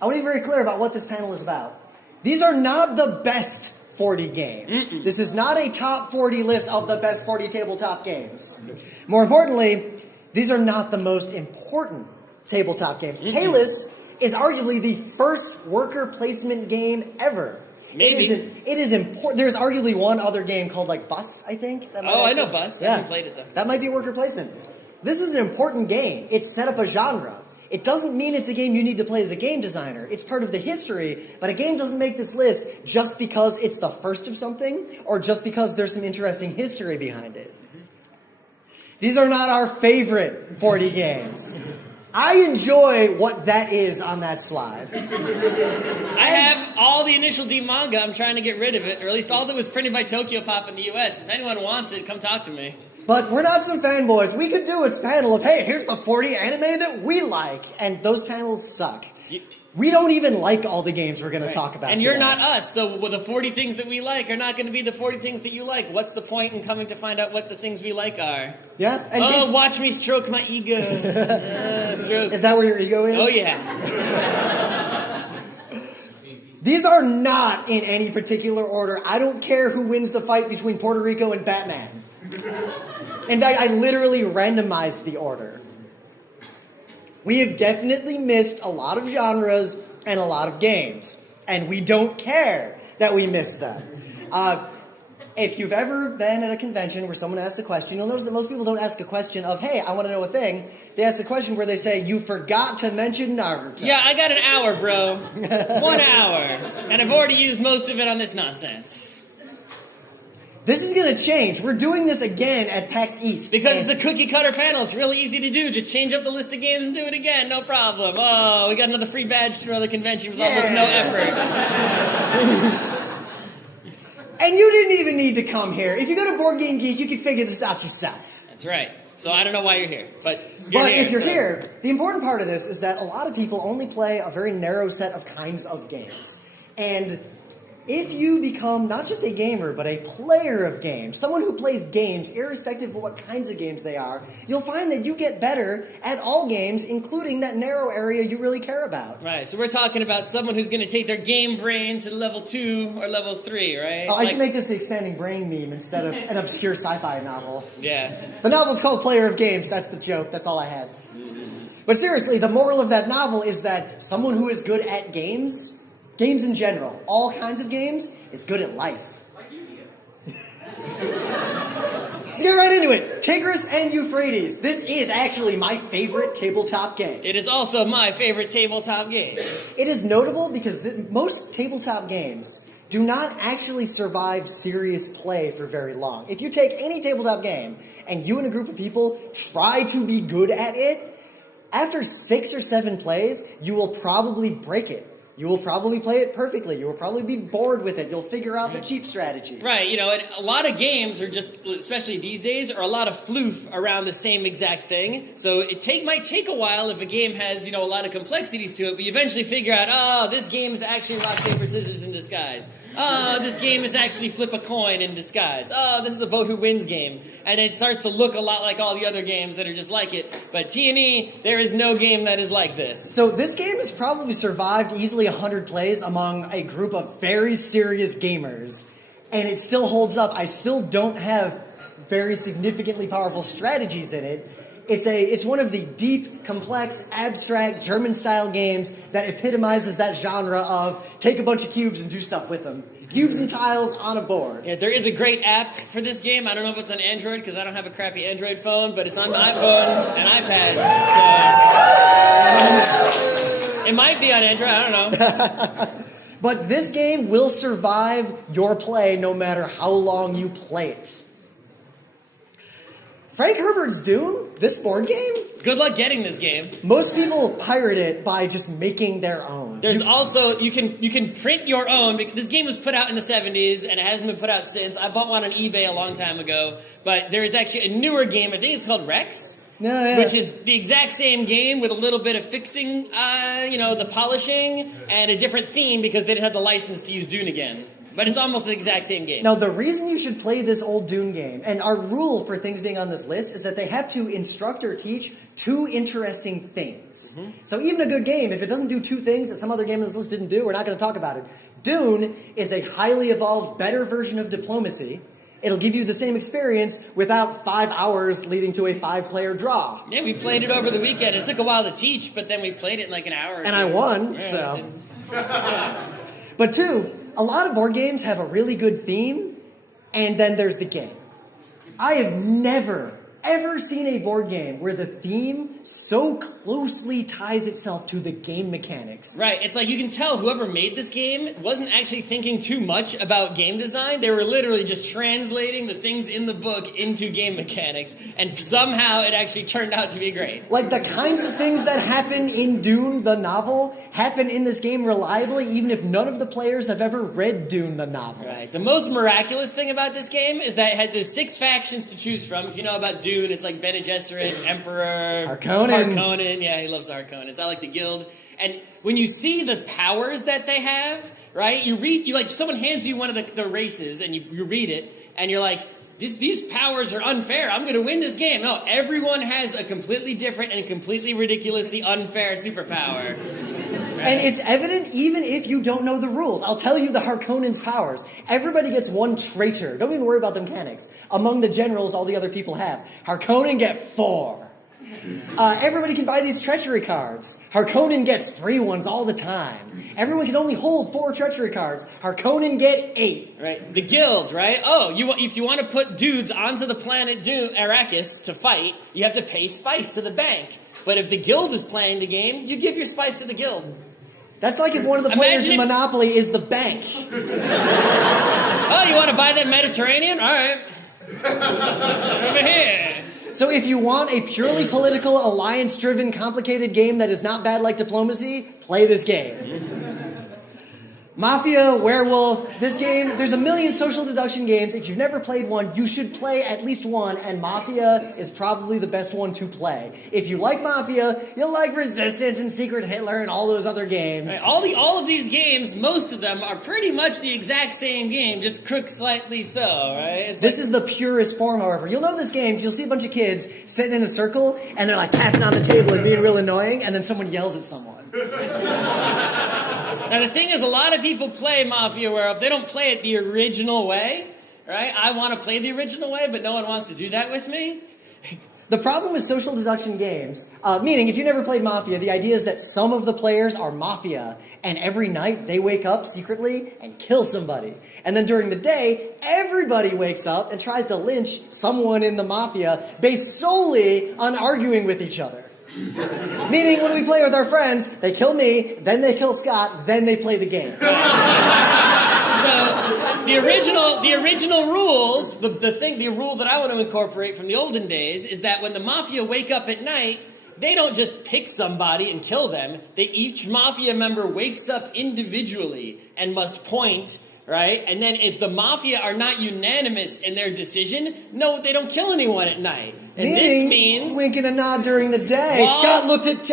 I want to be very clear about what this panel is about. These are not the best 40 games. This is not a top 40 list of the best 40 tabletop games. More importantly, these are not the most important tabletop games. Payless is arguably the first worker placement game ever. Maybe. It is important. There's arguably one other game called like Bus, I think. I know Bus. I haven't played it though. That might be worker placement. This is an important game. It's set up a genre. It doesn't mean it's a game you need to play as a game designer. It's part of the history, but a game doesn't make this list just because it's the first of something or just because there's some interesting history behind it. These are not our favorite 40 games. I enjoy what that is on that slide. I have all the Initial D manga. I'm trying to get rid of it, or at least all that was printed by Tokyo Pop in the US. If anyone wants it, come talk to me. But we're not some fanboys. We could do a panel of, hey, here's the 40 anime that we like. And those panels suck. We don't even like all the games we're going to talk about And today. you're not us, so the 40 things that we like are not going to be the 40 things that you like. What's the point in coming to find out what the things we like are? Yeah. And watch me stroke my ego. Stroke. Is that where your ego is? Oh, yeah. These are not in any particular order. I don't care who wins the fight between Puerto Rico and Batman. In fact, I literally randomized the order. We have definitely missed a lot of genres and a lot of games. And we don't care that we missed them. If you've ever been at a convention where someone asks a question, you'll notice that most people don't ask a question of, hey, I want to know a thing. They ask a question where they say, you forgot to mention Naruto. Yeah, I got an hour, bro. 1 hour. And I've already used most of it on this nonsense. This is going to change. We're doing this again at PAX East. Because it's a cookie-cutter panel. It's really easy to do. Just change up the list of games and do it again. No problem. Oh, we got another free badge to another convention with almost no effort. And you didn't even need to come here. If you go to Board Game Geek, you can figure this out yourself. That's right. So I don't know why you're here. But if you're here, the important part of this is that a lot of people only play a very narrow set of kinds of games. And if you become not just a gamer, but a player of games, someone who plays games, irrespective of what kinds of games they are, you'll find that you get better at all games, including that narrow area you really care about. Right, so we're talking about someone who's going to take their game brain to level 2 or level 3, right? Oh, I should make this the expanding brain meme instead of an obscure sci-fi novel. Yeah. The novel's called Player of Games. That's the joke. That's all I had. But seriously, the moral of that novel is that someone who is good at games in general, all kinds of games, is good at life. Let's get right into it. Tigris and Euphrates. This is actually my favorite tabletop game. It is also my favorite tabletop game. It is notable because most tabletop games do not actually survive serious play for very long. If you take any tabletop game and you and a group of people try to be good at it, after 6 or 7 plays, you will probably break it. You will probably play it perfectly. You will probably be bored with it. You'll figure out the cheap strategies. Right, and a lot of games are just, especially these days, are a lot of floof around the same exact thing. So it might take a while if a game has, a lot of complexities to it, but you eventually figure out, this game is actually rock, paper, scissors in disguise. This game is actually flip a coin in disguise. This is a vote who wins game. And it starts to look a lot like all the other games that are just like it. But T&E, there is no game that is like this. So this game has probably survived easily 100 plays among a group of very serious gamers. And it still holds up. I still don't have very significantly powerful strategies in it. It's one of the deep, complex, abstract, German-style games that epitomizes that genre of take a bunch of cubes and do stuff with them. Cubes and tiles on a board. Yeah, there is a great app for this game. I don't know if it's on Android because I don't have a crappy Android phone, but it's on iPhone and iPad. So it might be on Android. I don't know. But this game will survive your play no matter how long you play it. Frank Herbert's Dune, this board game? Good luck getting this game. Most people pirate it by just making their own. There's also, you can print your own. This game was put out in the 70s, and it hasn't been put out since. I bought one on eBay a long time ago. But there is actually a newer game, I think it's called Rex, which is the exact same game with a little bit of fixing, the polishing, and a different theme because they didn't have the license to use Dune again. but it's almost the exact same game. Now, the reason you should play this old Dune game, and our rule for things being on this list, is that they have to instruct or teach 2 interesting things. So even a good game, if it doesn't do 2 things that some other game on this list didn't do, we're not going to talk about it. Dune is a highly evolved, better version of diplomacy. It'll give you the same experience without 5 hours leading to a 5-player draw. Yeah, we played it over the weekend. It took a while to teach, but then we played it in like an hour or And two. I won, Yeah, so. But 2, a lot of board games have a really good theme, and then there's the game. I have never, ever seen a board game where the theme so closely ties itself to the game mechanics. Right, it's like you can tell whoever made this game wasn't actually thinking too much about game design. They were literally just translating the things in the book into game mechanics, and somehow it actually turned out to be great. Like the kinds of things that happen in Dune, the novel, happen in this game reliably, even if none of the players have ever read Dune, the novel. Right. The most miraculous thing about this game is that it had the 6 factions to choose from. If you know about Dune, it's like Bene Gesserit, Emperor, Harkonnen. Yeah, he loves Harkonnens. I like the Guild. And when you see the powers that they have, right? You like someone hands you one of the races, and you read it, and you're like, these powers are unfair. I'm going to win this game. No, everyone has a completely different and completely ridiculously unfair superpower. And it's evident even if you don't know the rules. I'll tell you the Harkonnens' powers. Everybody gets 1 traitor. Don't even worry about the mechanics. Among the generals, all the other people have. Harkonnen get 4. Everybody can buy these treachery cards. Harkonnen gets free ones all the time. Everyone can only hold 4 treachery cards. Harkonnen get 8. Right, the Guild, right? Oh, if you want to put dudes onto the planet Arrakis to fight, you have to pay spice to the bank. But if the Guild is playing the game, you give your spice to the Guild. That's like if one of the players in Monopoly is the bank. Oh, you want to buy that Mediterranean? All right. Over here. So if you want a purely political, alliance-driven, complicated game that is not bad like diplomacy, play this game. Mafia, Werewolf, this game, there's a million social deduction games. If you've never played one, you should play at least one, and Mafia is probably the best one to play. If you like Mafia, you'll like Resistance and Secret Hitler and all those other games. Right, all of these games, most of them are pretty much the exact same game, just crooked slightly so, right? This is the purest form, however. You'll know this game, you'll see a bunch of kids sitting in a circle, and they're like tapping on the table and being real annoying, and then someone yells at someone. Now, the thing is, a lot of people play Mafia where if they don't play it the original way, right? I want to play the original way, but no one wants to do that with me. The problem with social deduction games, meaning if you never played Mafia, the idea is that some of the players are Mafia, and every night they wake up secretly and kill somebody. And then during the day, everybody wakes up and tries to lynch someone in the Mafia based solely on arguing with each other. Meaning, when we play with our friends, they kill me, then they kill Scott, then they play the game. So the original rules, the rule that I want to incorporate from the olden days is that when the Mafia wake up at night, they don't just pick somebody and kill them. Each Mafia member wakes up individually and must point. Right? And then if the Mafia are not unanimous in their decision, no, they don't kill anyone at night. And this means... winking a nod during the day. Scott looked at...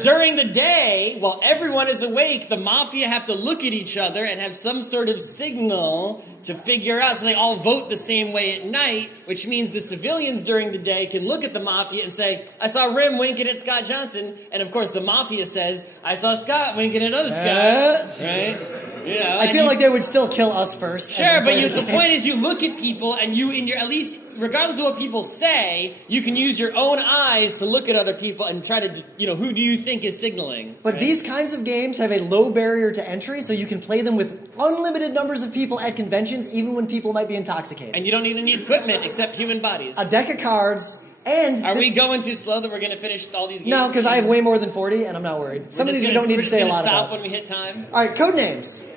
During the day, while everyone is awake, the Mafia have to look at each other and have some sort of signal to figure out, so they all vote the same way at night, which means the civilians during the day can look at the Mafia and say, I saw Rim winking at Scott Johnson. And of course the Mafia says, I saw Scott winking at other Scott. Right? You know, I feel like they would still kill us first. Sure, but the point is you look at people and at least, regardless of what people say, you can use your own eyes to look at other people and try to, who do you think is signaling? But these kinds of games have a low barrier to entry, so you can play them with unlimited numbers of people at conventions, even when people might be intoxicated. And you don't even need equipment except human bodies. A deck of cards... And are we going too slow that we're going to finish all these games? No, because I have way more than 40, and I'm not worried. Some of these we don't need to say a lot about. We're just going to stop when we hit time? All right, Codenames.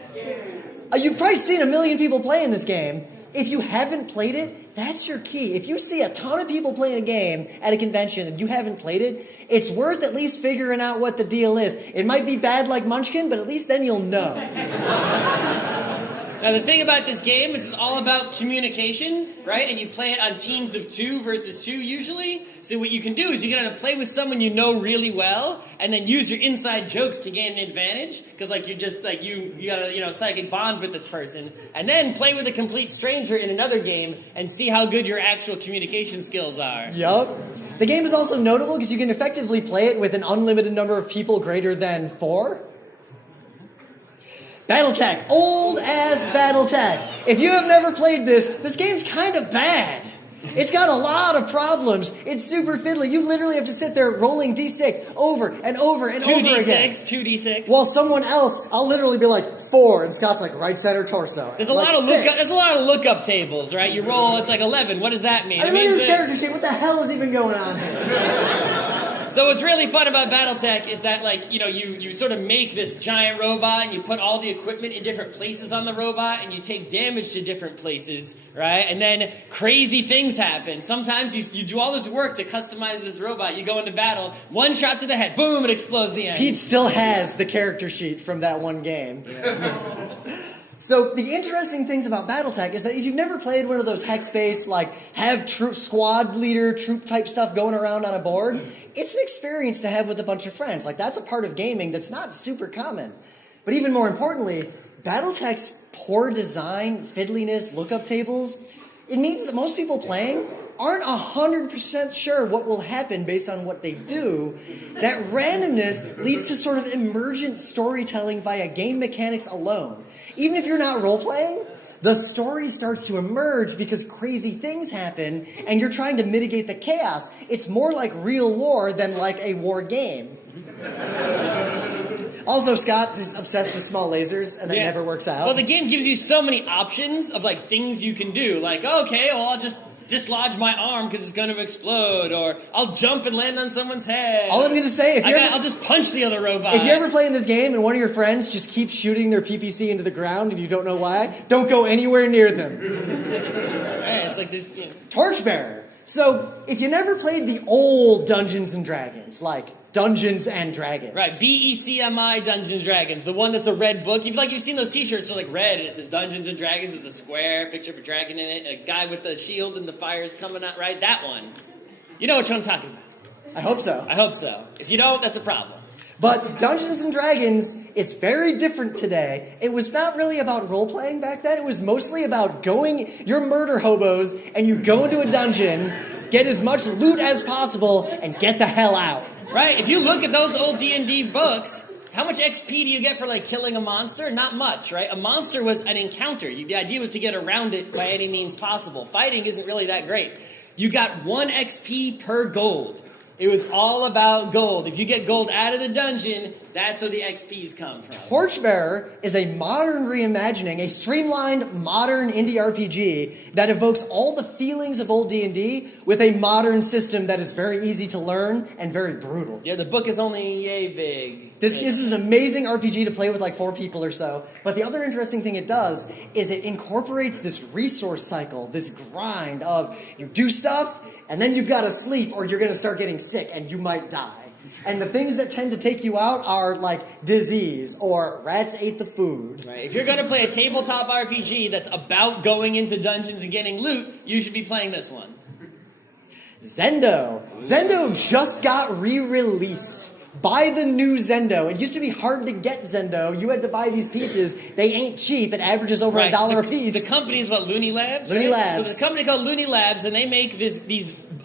You've probably seen a million people playing this game. If you haven't played it, that's your key. If you see a ton of people playing a game at a convention and you haven't played it, it's worth at least figuring out what the deal is. It might be bad like Munchkin, but at least then you'll know. Now, the thing about this game is it's all about communication, right? And you play it on teams of 2 versus 2 usually. So what you can do is you can play with someone you know really well, and then use your inside jokes to gain an advantage. Because you're just you got a psychic bond with this person, and then play with a complete stranger in another game and see how good your actual communication skills are. Yup. The game is also notable because you can effectively play it with an unlimited number of people greater than 4. Battletech. Old-ass Battletech. If you have never played this game's kind of bad. It's got a lot of problems. It's super fiddly. You literally have to sit there rolling D6 over and over and over again. 2d6. While someone else, I'll literally be like 4, and Scott's like right center torso. There's a lot of lookup tables, right? You roll, it's like 11. What does that mean? I mean, this character sheet. What the hell is even going on here? So what's really fun about Battletech is that, you sort of make this giant robot and you put all the equipment in different places on the robot and you take damage to different places, right? And then crazy things happen. Sometimes you do all this work to customize this robot. You go into battle, 1 shot to the head, boom, it explodes the end. Pete still has the character sheet from that one game. Yeah. So the interesting things about Battletech is that if you've never played one of those hex-based, have squad leader, troop type stuff going around on a board, it's an experience to have with a bunch of friends. That's a part of gaming that's not super common. But even more importantly, Battletech's poor design, fiddliness, lookup tables, it means that most people playing aren't 100% sure what will happen based on what they do. That randomness leads to sort of emergent storytelling via game mechanics alone. Even if you're not role-playing, the story starts to emerge because crazy things happen, and you're trying to mitigate the chaos. It's more like real war than like a war game. Also, Scott is obsessed with small lasers, and that never works out. Well, the game gives you so many options of things you can do. Okay, well, I'll just dislodge my arm because it's going to explode, or I'll jump and land on someone's head. All I'm going to say, I'll just punch the other robot. If you ever play in this game and one of your friends just keeps shooting their PPC into the ground and you don't know why, don't go anywhere near them. Right, it's like this. Torchbearer. So, if you never played the old Dungeons and Dragons, Dungeons and Dragons. Right, BECMI Dungeons and Dragons, the one that's a red book. You've seen those t-shirts, they're red, and it says Dungeons and Dragons, it's a square, picture of a dragon in it, and a guy with the shield and the fire's coming out, right? That one. You know what I'm talking about. I hope so. I hope so. If you don't, that's a problem. But Dungeons and Dragons is very different today. It was not really about role-playing back then. It was mostly about you're murder hobos, and you go into a dungeon, get as much loot as possible, and get the hell out. Right, if you look at those old D&D books, how much XP do you get for, killing a monster? Not much, right? A monster was an encounter. The idea was to get around it by any means possible. Fighting isn't really that great. You got 1 XP per gold. It was all about gold. If you get gold out of the dungeon, that's where the XPs come from. Torchbearer is a modern reimagining, a streamlined, modern indie RPG that evokes all the feelings of old D&D with a modern system that is very easy to learn and very brutal. Yeah, the book is only yay big. This is an amazing RPG to play with 4 people or so. But the other interesting thing it does is it incorporates this resource cycle, this grind of you do stuff, and then you've got to sleep or you're going to start getting sick and you might die. And the things that tend to take you out are disease or rats ate the food. Right. If you're going to play a tabletop RPG that's about going into dungeons and getting loot, you should be playing this one. Zendo. Zendo just got re-released. Buy the new Zendo. It used to be hard to get Zendo. You had to buy these pieces. They ain't cheap. It averages over $1 a piece. The company is what, Looney Labs? Looney Labs. So there's a company called Looney Labs, and they make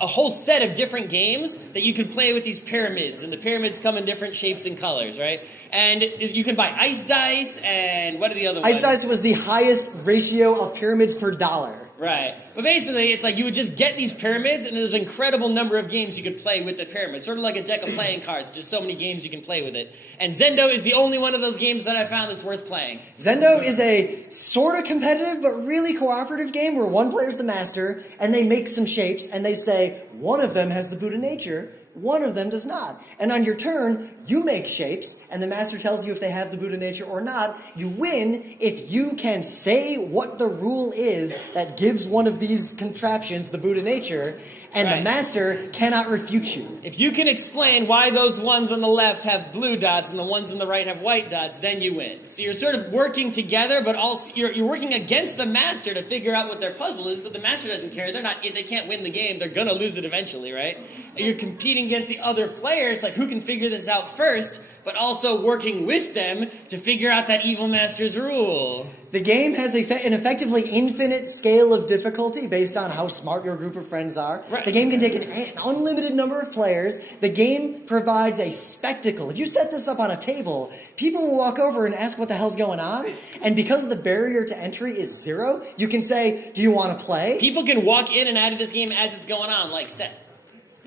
a whole set of different games that you can play with these pyramids, and the pyramids come in different shapes and colors, right? And you can buy ice dice, and what are the other ones? Ice dice was the highest ratio of pyramids per dollar. Right. But basically, it's you would just get these pyramids, and there's an incredible number of games you could play with the pyramids. Sort of like a deck of playing cards. Just so many games you can play with it. And Zendo is the only one of those games that I found that's worth playing. Zendo is a sort of competitive, but really cooperative game where one player's the master, and they make some shapes, and they say, one of them has the Buddha nature, one of them does not. And on your turn, You make shapes, and the master tells you if they have the Buddha nature or not. You win if you can say what the rule is that gives one of these contraptions the Buddha nature, and the master cannot refute you. If you can explain why those ones on the left have blue dots and the ones on the right have white dots, then you win. So you're sort of working together, but also you're working against the master to figure out what their puzzle is, but the master doesn't care. They can't win the game. They're gonna lose it eventually, right? And you're competing against the other players, like who can figure this out first, but also working with them to figure out that evil master's rule. The game has an effectively infinite scale of difficulty based on how smart your group of friends are. Right. The game can take an unlimited number of players. The game provides a spectacle. If you set this up on a table, people will walk over and ask what the hell's going on. And because the barrier to entry is 0, you can say, do you want to play? People can walk in and out of this game as it's going on, like set.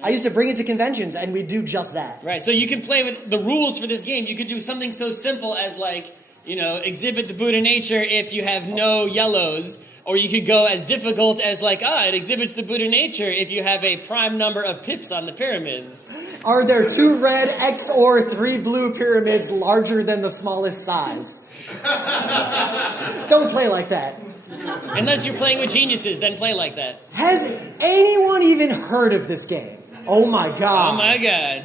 I used to bring it to conventions, and we do just that. Right, so you can play with the rules for this game. You could do something so simple as like, exhibit the Buddha nature if you have no yellows. Or you could go as difficult as like, it exhibits the Buddha nature if you have a prime number of pips on the pyramids. Are there 2 red X or 3 blue pyramids larger than the smallest size? Don't play like that. Unless you're playing with geniuses, then play like that. Has anyone even heard of this game? Oh my god. Oh my god.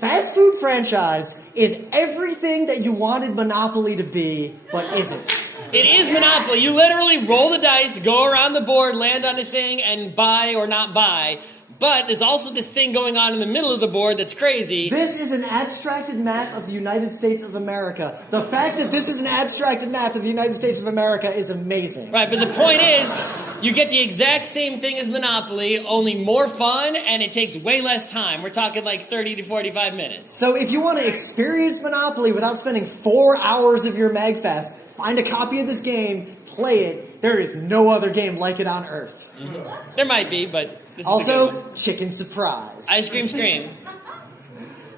Fast food franchise is everything that you wanted Monopoly to be, but isn't. It is Monopoly. You literally roll the dice, go around the board, land on a thing, and buy or not buy. But there's also this thing going on in the middle of the board that's crazy. This is an abstracted map of the United States of America. The fact that this is an abstracted map of the United States of America is amazing. Right, but the point is, you get the exact same thing as Monopoly, only more fun, and it takes way less time. We're talking like 30 to 45 minutes. So if you want to experience Monopoly without spending 4 hours of your MagFest, find a copy of this game, play it. There is no other game like it on Earth. Mm-hmm. There might be, but this is also, a good one. Chicken Surprise. Ice Cream Scream.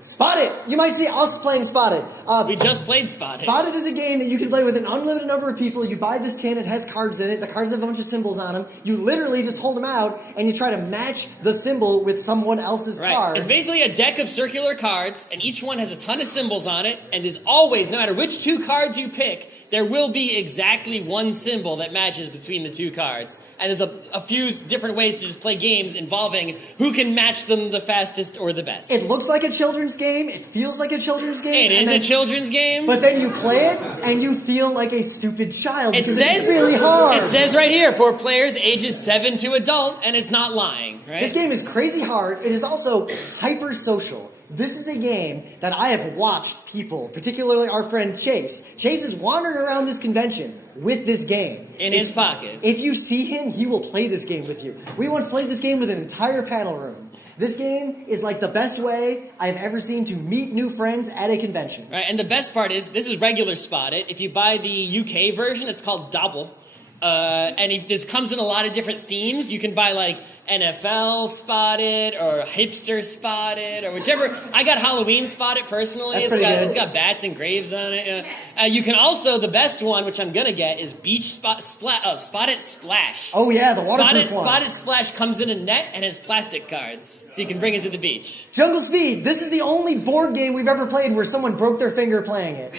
Spotted! You might see us playing Spotted. We just played Spotted. Spotted is a game that you can play with an unlimited number of people. You buy this tin, it has cards in it. The cards have a bunch of symbols on them. You literally just hold them out, and you try to match the symbol with someone else's card. It's basically a deck of circular cards, and each one has a ton of symbols on it, and there's always, no matter which 2 cards you pick, there will be exactly one symbol that matches between the 2 cards. And there's a few different ways to just play games involving who can match them the fastest or the best. It looks like a children's game. It feels like a children's game. It is a children's game. But then you play it, and you feel like a stupid child because it's really hard. It says right here, for players ages 7 to adult, and it's not lying, right? This game is crazy hard. It is also hyper social. This is a game that I have watched people, particularly our friend Chase. Chase is wandering around this convention with this game. In his pocket. If you see him, he will play this game with you. We once played this game with an entire panel room. This game is like the best way I've ever seen to meet new friends at a convention. Right, and the best part is, this is regular Spotted. If you buy the UK version, it's called Double. And if this comes in a lot of different themes, you can buy like NFL Spotted or hipster Spotted or whichever. I got Halloween Spotted personally. It's got bats and graves on it. You can also, the best one, which I'm gonna get, is Spotted Splash. Oh yeah, the waterproof one. Spotted Splash comes in a net and has plastic cards, so you can bring it to the beach. Jungle Speed. This is the only board game we've ever played where someone broke their finger playing it.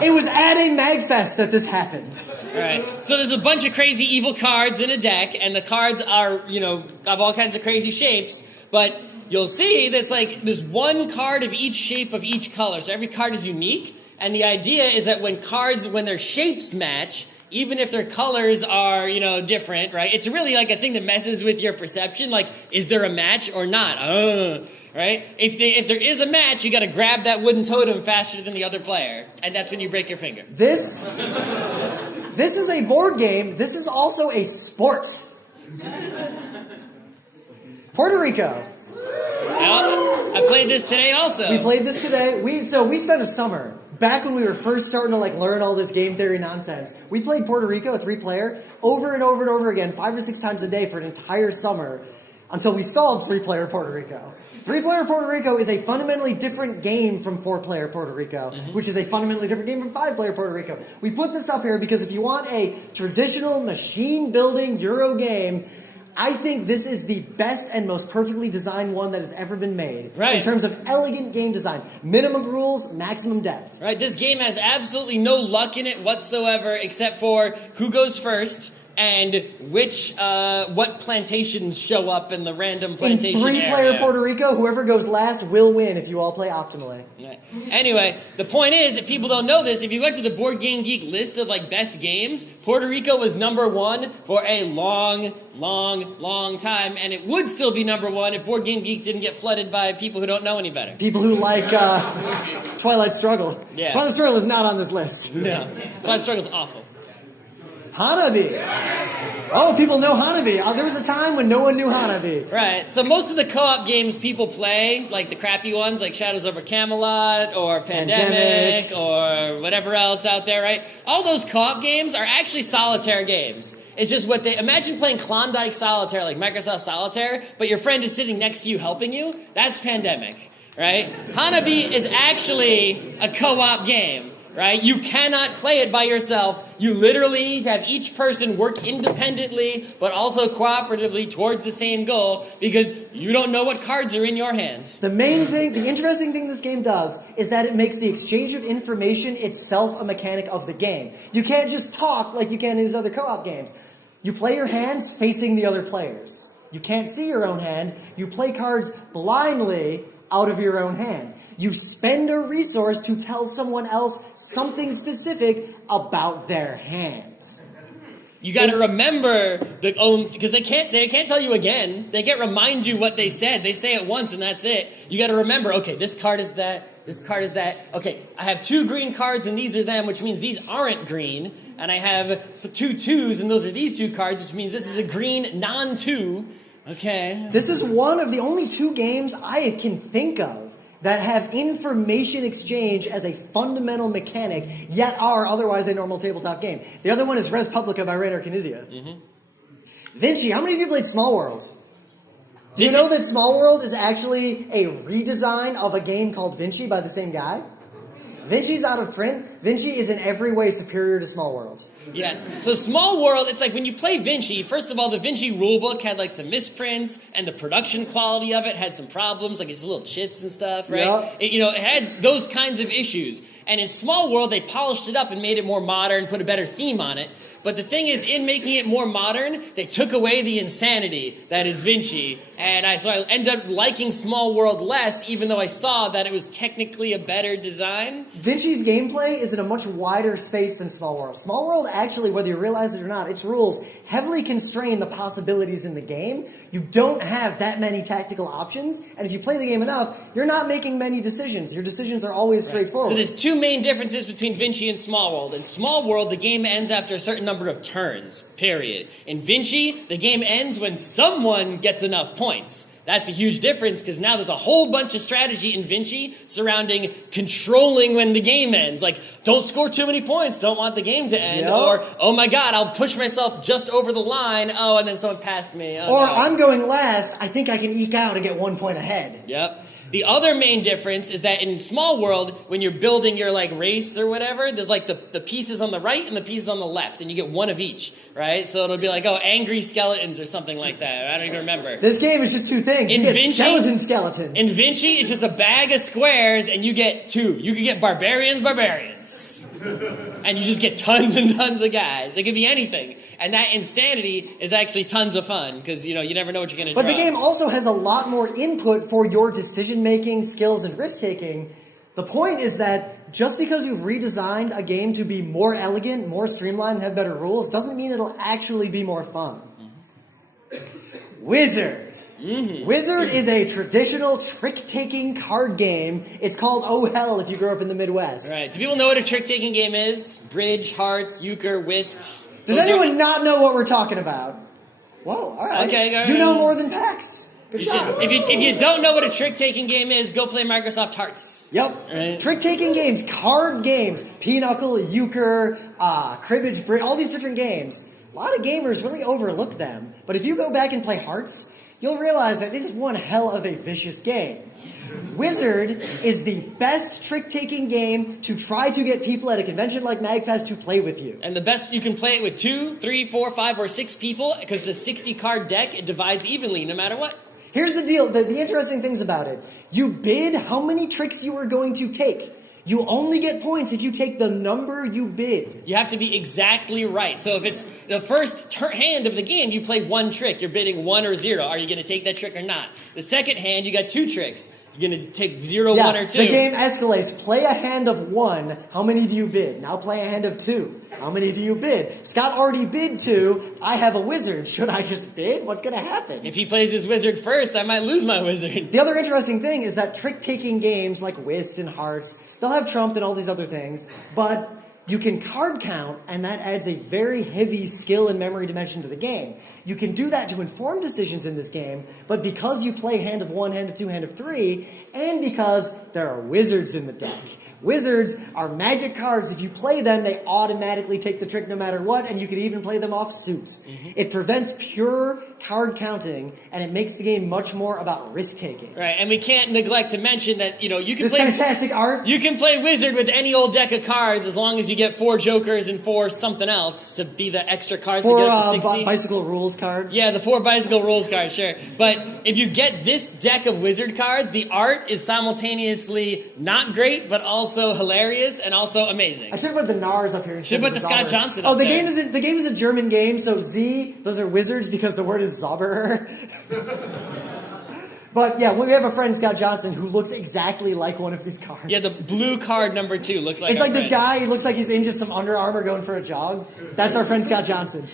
It was at a MagFest that this happened. Right. So there's a bunch of crazy evil cards in a deck, and the cards are, have all kinds of crazy shapes, but you'll see there's one card of each shape of each color, so every card is unique, and the idea is that when their shapes match, even if their colors are, different, right? It's really like a thing that messes with your perception, like, is there a match or not? Right? If there is a match, you got to grab that wooden totem faster than the other player, and that's when you break your finger. This is a board game. This is also a sport. Puerto Rico. Well, I played this today also. We played this today. We spent a summer back when we were first starting to learn all this game theory nonsense. We played Puerto Rico, a 3-player, over and over and over again, 5 or 6 times a day for an entire summer. Until we solved 3-player Puerto Rico. 3-player Puerto Rico is a fundamentally different game from 4-player Puerto Rico, which is a fundamentally different game from 5-player Puerto Rico. We put this up here because if you want a traditional machine-building Euro game, I think this is the best and most perfectly designed one that has ever been made. Right. In terms of elegant game design. Minimum rules, maximum depth. Right, this game has absolutely no luck in it whatsoever, except for who goes first and what plantations show up in the random plantation In 3-player area. Puerto Rico, whoever goes last will win if you all play optimally. Right. Anyway, the point is, if people don't know this, if you went to the Board Game Geek list of like best games, Puerto Rico was number 1 for a long time, and it would still be number 1 if Board Game Geek didn't get flooded by people who don't know any better. People who like Twilight Struggle. Yeah. Twilight Struggle is not on this list. No, Twilight Struggle's awful. Hanabi. Oh, people know Hanabi. There was a time when no one knew Hanabi. Right. So most of the co-op games people play, like the crappy ones, like Shadows over Camelot or Pandemic or whatever else out there, right? All those co-op games are actually solitaire games. It's just what they imagine playing Klondike Solitaire, like Microsoft Solitaire, but your friend is sitting next to you helping you. That's Pandemic, right? Hanabi is actually a co-op game. Right? You cannot play it by yourself. You literally need to have each person work independently, but also cooperatively towards the same goal, because you don't know what cards are in your hand. The main thing, the interesting thing this game does, is that it makes the exchange of information itself a mechanic of the game. You can't just talk like you can in these other co-op games. You play your hands facing the other players. You can't see your own hand. You play cards blindly out of your own hand. You spend a resource to tell someone else something specific about their hand. You got to remember because they can't tell you again. They can't remind you what they said. They say it once and that's it. You got to remember. Okay, this card is that. This card is that. Okay, I have 2 green cards and these are them, which means these aren't green. And I have 2 2s and those are these 2 cards, which means this is a green non-2. Okay. This is one of the only 2 games I can think of that have information exchange as a fundamental mechanic, yet are otherwise a normal tabletop game. The other one is Res Publica by Rainer Knizia. Mm-hmm. Vinci, how many of you played Small World? Do you know that Small World is actually a redesign of a game called Vinci by the same guy? Vinci's out of print. Vinci is in every way superior to Small World. Yeah. So Small World, it's like when you play Vinci, first of all, the Vinci rulebook had like some misprints, and the production quality of it had some problems, like it's little chits and stuff, right? Yep. It had those kinds of issues. And in Small World, they polished it up and made it more modern, put a better theme on it. But the thing is, in making it more modern, they took away the insanity that is Vinci. And so I ended up liking Small World less, even though I saw that it was technically a better design. Vinci's gameplay is in a much wider space than Small World. Small World, actually, whether you realize it or not, its rules heavily constrain the possibilities in the game. You don't have that many tactical options, and if you play the game enough, you're not making many decisions. Your decisions are always straightforward. So there's 2 main differences between Vinci and Small World. In Small World, the game ends after a certain number of turns, period. In Vinci, the game ends when someone gets enough points. That's a huge difference, because now there's a whole bunch of strategy in Vinci surrounding controlling when the game ends. Like, don't score too many points, don't want the game to end. Yep. Or, oh my god, I'll push myself just over the line, oh, and then someone passed me. Oh, or, no. I'm going last, I think I can eke out and get 1 point ahead. Yep. The other main difference is that in Small World, when you're building your like race or whatever, there's like the pieces on the right and the pieces on the left, and you get one of each, right? So it'll be like, oh, angry skeletons or something like that. I don't even remember. This game is just 2 things. You get skeletons. In Vinci, it's just a bag of squares, and you get 2. You could get barbarians. And you just get tons and tons of guys. It could be anything. And that insanity is actually tons of fun, because, you never know what you're going to draw. But the game also has a lot more input for your decision-making, skills, and risk-taking. The point is that just because you've redesigned a game to be more elegant, more streamlined, and have better rules, doesn't mean it'll actually be more fun. Mm-hmm. Wizard. Mm-hmm. Wizard is a traditional trick-taking card game. It's called Oh Hell if you grew up in the Midwest. Right. Do people know what a trick-taking game is? Bridge, hearts, euchre, whist. Does anyone not know what we're talking about? Whoa, all right. Okay, all right. You know more than PAX. Good job. If you don't know what a trick-taking game is, go play Microsoft Hearts. Yep. Right. Trick-taking games, card games, pinochle, euchre, cribbage, bridge, all these different games. A lot of gamers really overlook them. But if you go back and play Hearts, you'll realize that it is one hell of a vicious game. Wizard is the best trick-taking game to try to get people at a convention like MagFest to play with you. And the best, you can play it with 2, 3, 4, 5, or 6 people, because the 60-card deck, it divides evenly no matter what. Here's the deal, the interesting things about it. You bid how many tricks you are going to take. You only get points if you take the number you bid. You have to be exactly right. So if it's the first hand of the game, you play 1 trick. You're bidding 1 or 0. Are you going to take that trick or not? The second hand, you got 2 tricks. You're going to take 0, 1, or 2. The game escalates. Play a hand of 1. How many do you bid? Now play a hand of 2. How many do you bid? Scott already bid 2. I have a wizard. Should I just bid? What's going to happen? If he plays his wizard first, I might lose my wizard. The other interesting thing is that trick-taking games like Whist and Hearts, they'll have Trump and all these other things, but you can card count, and that adds a very heavy skill and memory dimension to the game. You can do that to inform decisions in this game, but because you play hand of 1, hand of 2, hand of 3, and because there are wizards in the deck. Wizards are magic cards. If you play them, they automatically take the trick no matter what, and you can even play them off suit. Mm-hmm. It prevents pure card counting, and it makes the game much more about risk-taking. Right, and we can't neglect to mention that, you can this play... fantastic art. You can play Wizard with any old deck of cards as long as you get 4 jokers and 4 something else to be the extra cards to get up to 60. Bicycle rules cards. Yeah, the 4 bicycle rules cards, sure. But if you get this deck of Wizard cards, the art is simultaneously not great, but also hilarious and also amazing. I should put the NARS up here. Should put the Scott Johnson up there. The game is a German game, so Z, those are wizards because the word is Zauberer. But yeah, we have a friend, Scott Johnson, who looks exactly like one of these cards. Yeah, the blue card number 2 looks like It's like this guy, he looks like he's in just some Under Armour going for a jog. That's our friend Scott Johnson.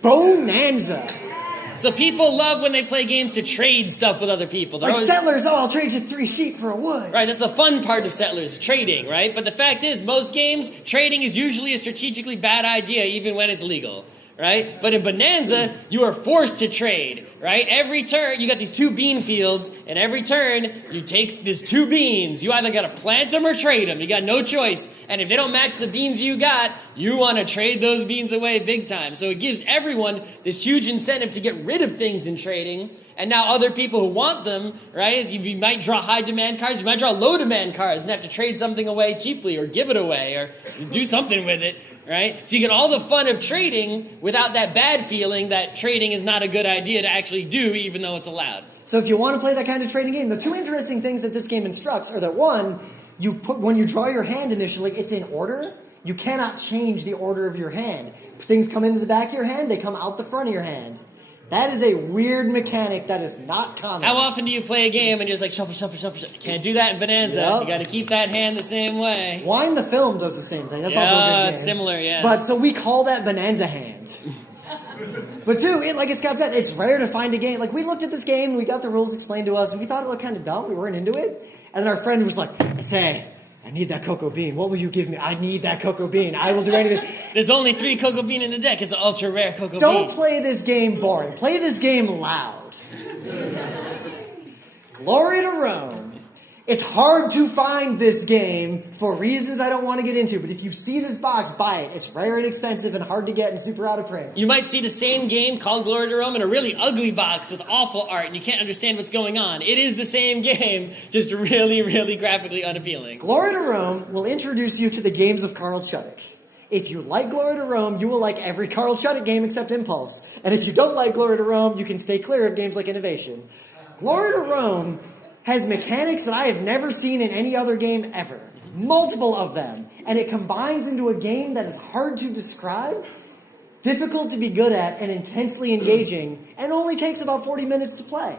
Bonanza. So people love when they play games to trade stuff with other people. Like Settlers, I'll trade you 3 sheep for a wood. Right, that's the fun part of Settlers, trading, right? But the fact is, most games, trading is usually a strategically bad idea, even when it's legal. Right? But in Bonanza, you are forced to trade, right? Every turn, you got these 2 bean fields, and every turn, you take these 2 beans. You either got to plant them or trade them. You got no choice. And if they don't match the beans you got, you want to trade those beans away big time. So it gives everyone this huge incentive to get rid of things in trading. And now other people who want them, right? You might draw high demand cards, you might draw low demand cards and have to trade something away cheaply or give it away or do something with it. Right? So you get all the fun of trading without that bad feeling that trading is not a good idea to actually do, even though it's allowed. So if you want to play that kind of trading game, the 2 interesting things that this game instructs are that 1, when you draw your hand initially, it's in order. You cannot change the order of your hand. Things come into the back of your hand, they come out the front of your hand. That is a weird mechanic that is not common. How often do you play a game and you're just like, shuffle, shuffle, shuffle, shuffle? You can't do that in Bonanza. Yep. You got to keep that hand the same way. Wine the Film does the same thing. That's also a good game. Similar, yeah. But so we call that Bonanza hand. But 2, like Scott said, it's rare to find a game. Like we looked at this game and we got the rules explained to us and we thought it looked kind of dumb. We weren't into it. And then our friend was like, say, I need that cocoa bean. What will you give me? I need that cocoa bean. I will do anything. There's only 3 cocoa bean in the deck. It's an ultra rare cocoa bean. Don't play this game boring. Play this game loud. Glory to Rome. It's hard to find this game for reasons I don't want to get into, but if you see this box, buy it. It's rare and expensive and hard to get and super out of print. You might see the same game called Glory to Rome in a really ugly box with awful art and you can't understand what's going on. It is the same game, just really, really graphically unappealing. Glory to Rome will introduce you to the games of Carl Chudik. If you like Glory to Rome, you will like every Carl Chudik game except Impulse. And if you don't like Glory to Rome, you can stay clear of games like Innovation. Glory to Rome has mechanics that I have never seen in any other game ever. Multiple of them. And it combines into a game that is hard to describe, difficult to be good at, and intensely engaging, and only takes about 40 minutes to play.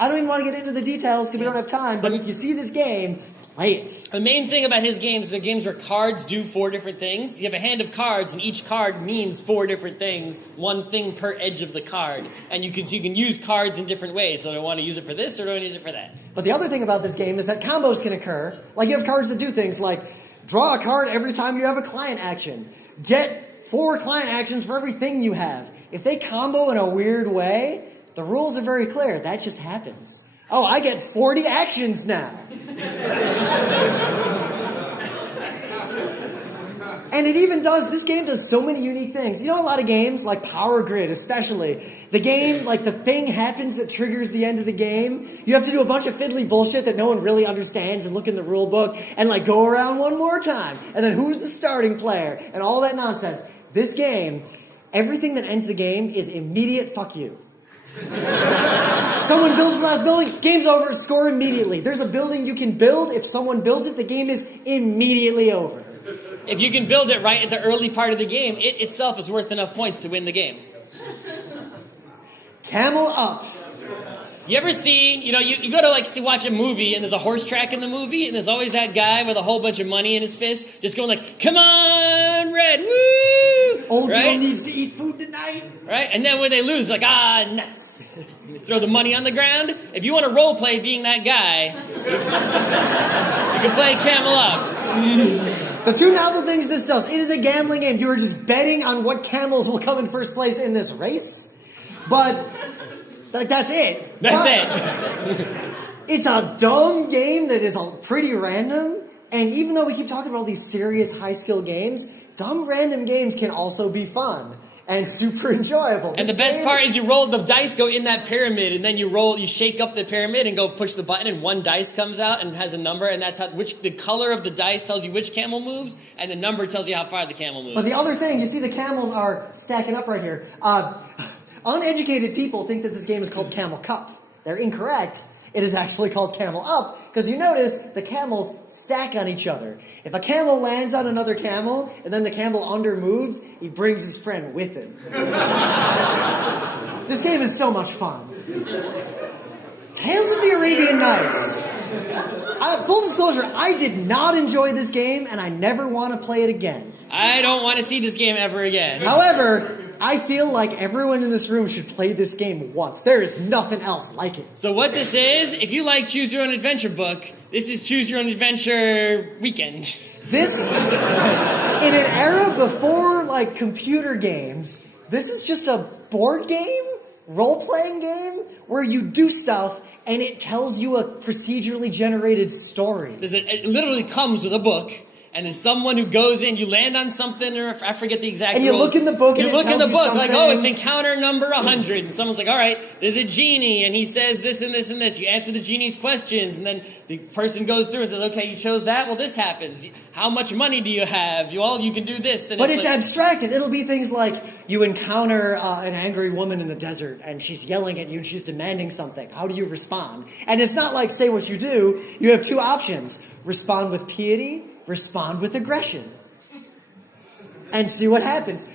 I don't even want to get into the details because we don't have time, but if you see this game, play it. The main thing about his games is the games where cards do 4 different things. You have a hand of cards, and each card means 4 different things, 1 thing per edge of the card. And you can use cards in different ways. So do I want to use it for this, or do I want to use it for that? But the other thing about this game is that combos can occur. Like you have cards that do things like draw a card every time you have a client action. Get 4 client actions for everything you have. If they combo in a weird way, the rules are very clear. That just happens. Oh, I get 40 actions now. And it even does, this game does so many unique things. You know, a lot of games, like Power Grid especially, the game, like the thing happens that triggers the end of the game. You have to do a bunch of fiddly bullshit that no one really understands and look in the rule book and like go around one more time. And then who's the starting player and all that nonsense. This game, everything that ends the game is immediate fuck you. Someone builds the last building, game's over, score immediately. There's a building you can build. If someone builds it, the game is immediately over. If you can build it right at the early part of the game, it itself is worth enough points to win the game. Camel Up. You ever see, you go to watch a movie and there's a horse track in the movie and there's always that guy with a whole bunch of money in his fist just going like, come on, Red, woo! Old girl needs to eat food tonight. Right? And then when they lose, like, nuts. You throw the money on the ground. If you want to role play being that guy, you can play Camel Up. The two novel things this does, it is a gambling game. You are just betting on what camels will come in first place in this race. But, that's it. That's it. It's a dumb game that is pretty random. And even though we keep talking about all these serious high-skill games, dumb random games can also be fun and super enjoyable. And the best part is you roll the dice, go in that pyramid, and then you shake up the pyramid and go push the button, and one dice comes out and has a number, and that's how the color of the dice tells you which camel moves, and the number tells you how far the camel moves. But the other thing, you see the camels are stacking up right here. Uneducated people think that this game is called Camel Cup. They're incorrect. It is actually called Camel Up, because you notice the camels stack on each other. If a camel lands on another camel, and then the camel under moves, he brings his friend with him. This game is so much fun. Tales of the Arabian Nights. Full disclosure, I did not enjoy this game, and I never want to play it again. I don't want to see this game ever again. However, I feel like everyone in this room should play this game once. There is nothing else like it. So what this is, if you like Choose Your Own Adventure book, this is Choose Your Own Adventure Weekend. This, in an era before, computer games, this is just a board game, role-playing game, where you do stuff and it tells you a procedurally generated story. It literally comes with a book. And there's someone who goes in, you land on something, or I forget the exact rules. And you look in the book and you look in the book, something. like, oh, it's encounter number 100. And someone's like, all right, there's a genie, and he says this and this and this. You answer the genie's questions, and then the person goes through and says, okay, you chose that? Well, this happens. How much money do you have? You can do this. And but it's abstracted. It'll be things like you encounter an angry woman in the desert, and she's yelling at you, and she's demanding something. How do you respond? And it's not like say what you do. You have two options. Respond with piety, respond with aggression, and see what happens.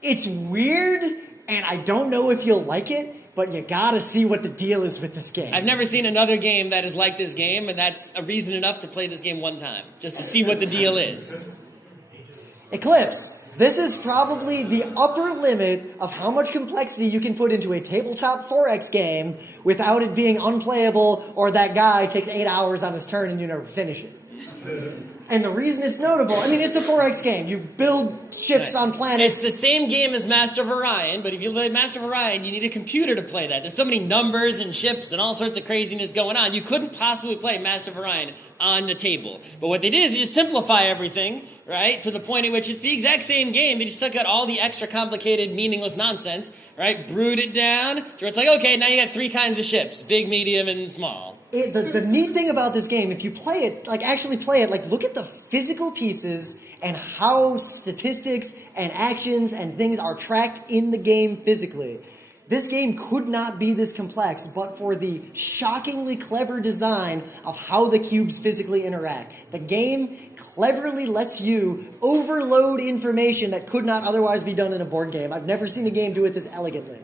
It's weird, and I don't know if you'll like it, but you gotta see what the deal is with this game. I've never seen another game that is like this game, and that's a reason enough to play this game one time, just to see what the deal is. Eclipse. This is probably the upper limit of how much complexity you can put into a tabletop 4X game without it being unplayable, or that guy takes 8 hours on his turn and you never finish it. And the reason it's notable, it's a 4X game. You build ships on planets. It's the same game as Master of Orion, but if you play Master of Orion, you need a computer to play that. There's so many numbers and ships and all sorts of craziness going on. You couldn't possibly play Master of Orion on the table. But what they did is they just simplify everything, right, to the point at which it's the exact same game. They just took out all the extra complicated, meaningless nonsense, right, brewed it down, so it's like, okay, now you got 3 kinds of ships, big, medium, and small. The neat thing about this game, if you play it, actually play it, look at the physical pieces and how statistics and actions and things are tracked in the game physically. This game could not be this complex but for the shockingly clever design of how the cubes physically interact. The game cleverly lets you overload information that could not otherwise be done in a board game. I've never seen a game do it this elegantly.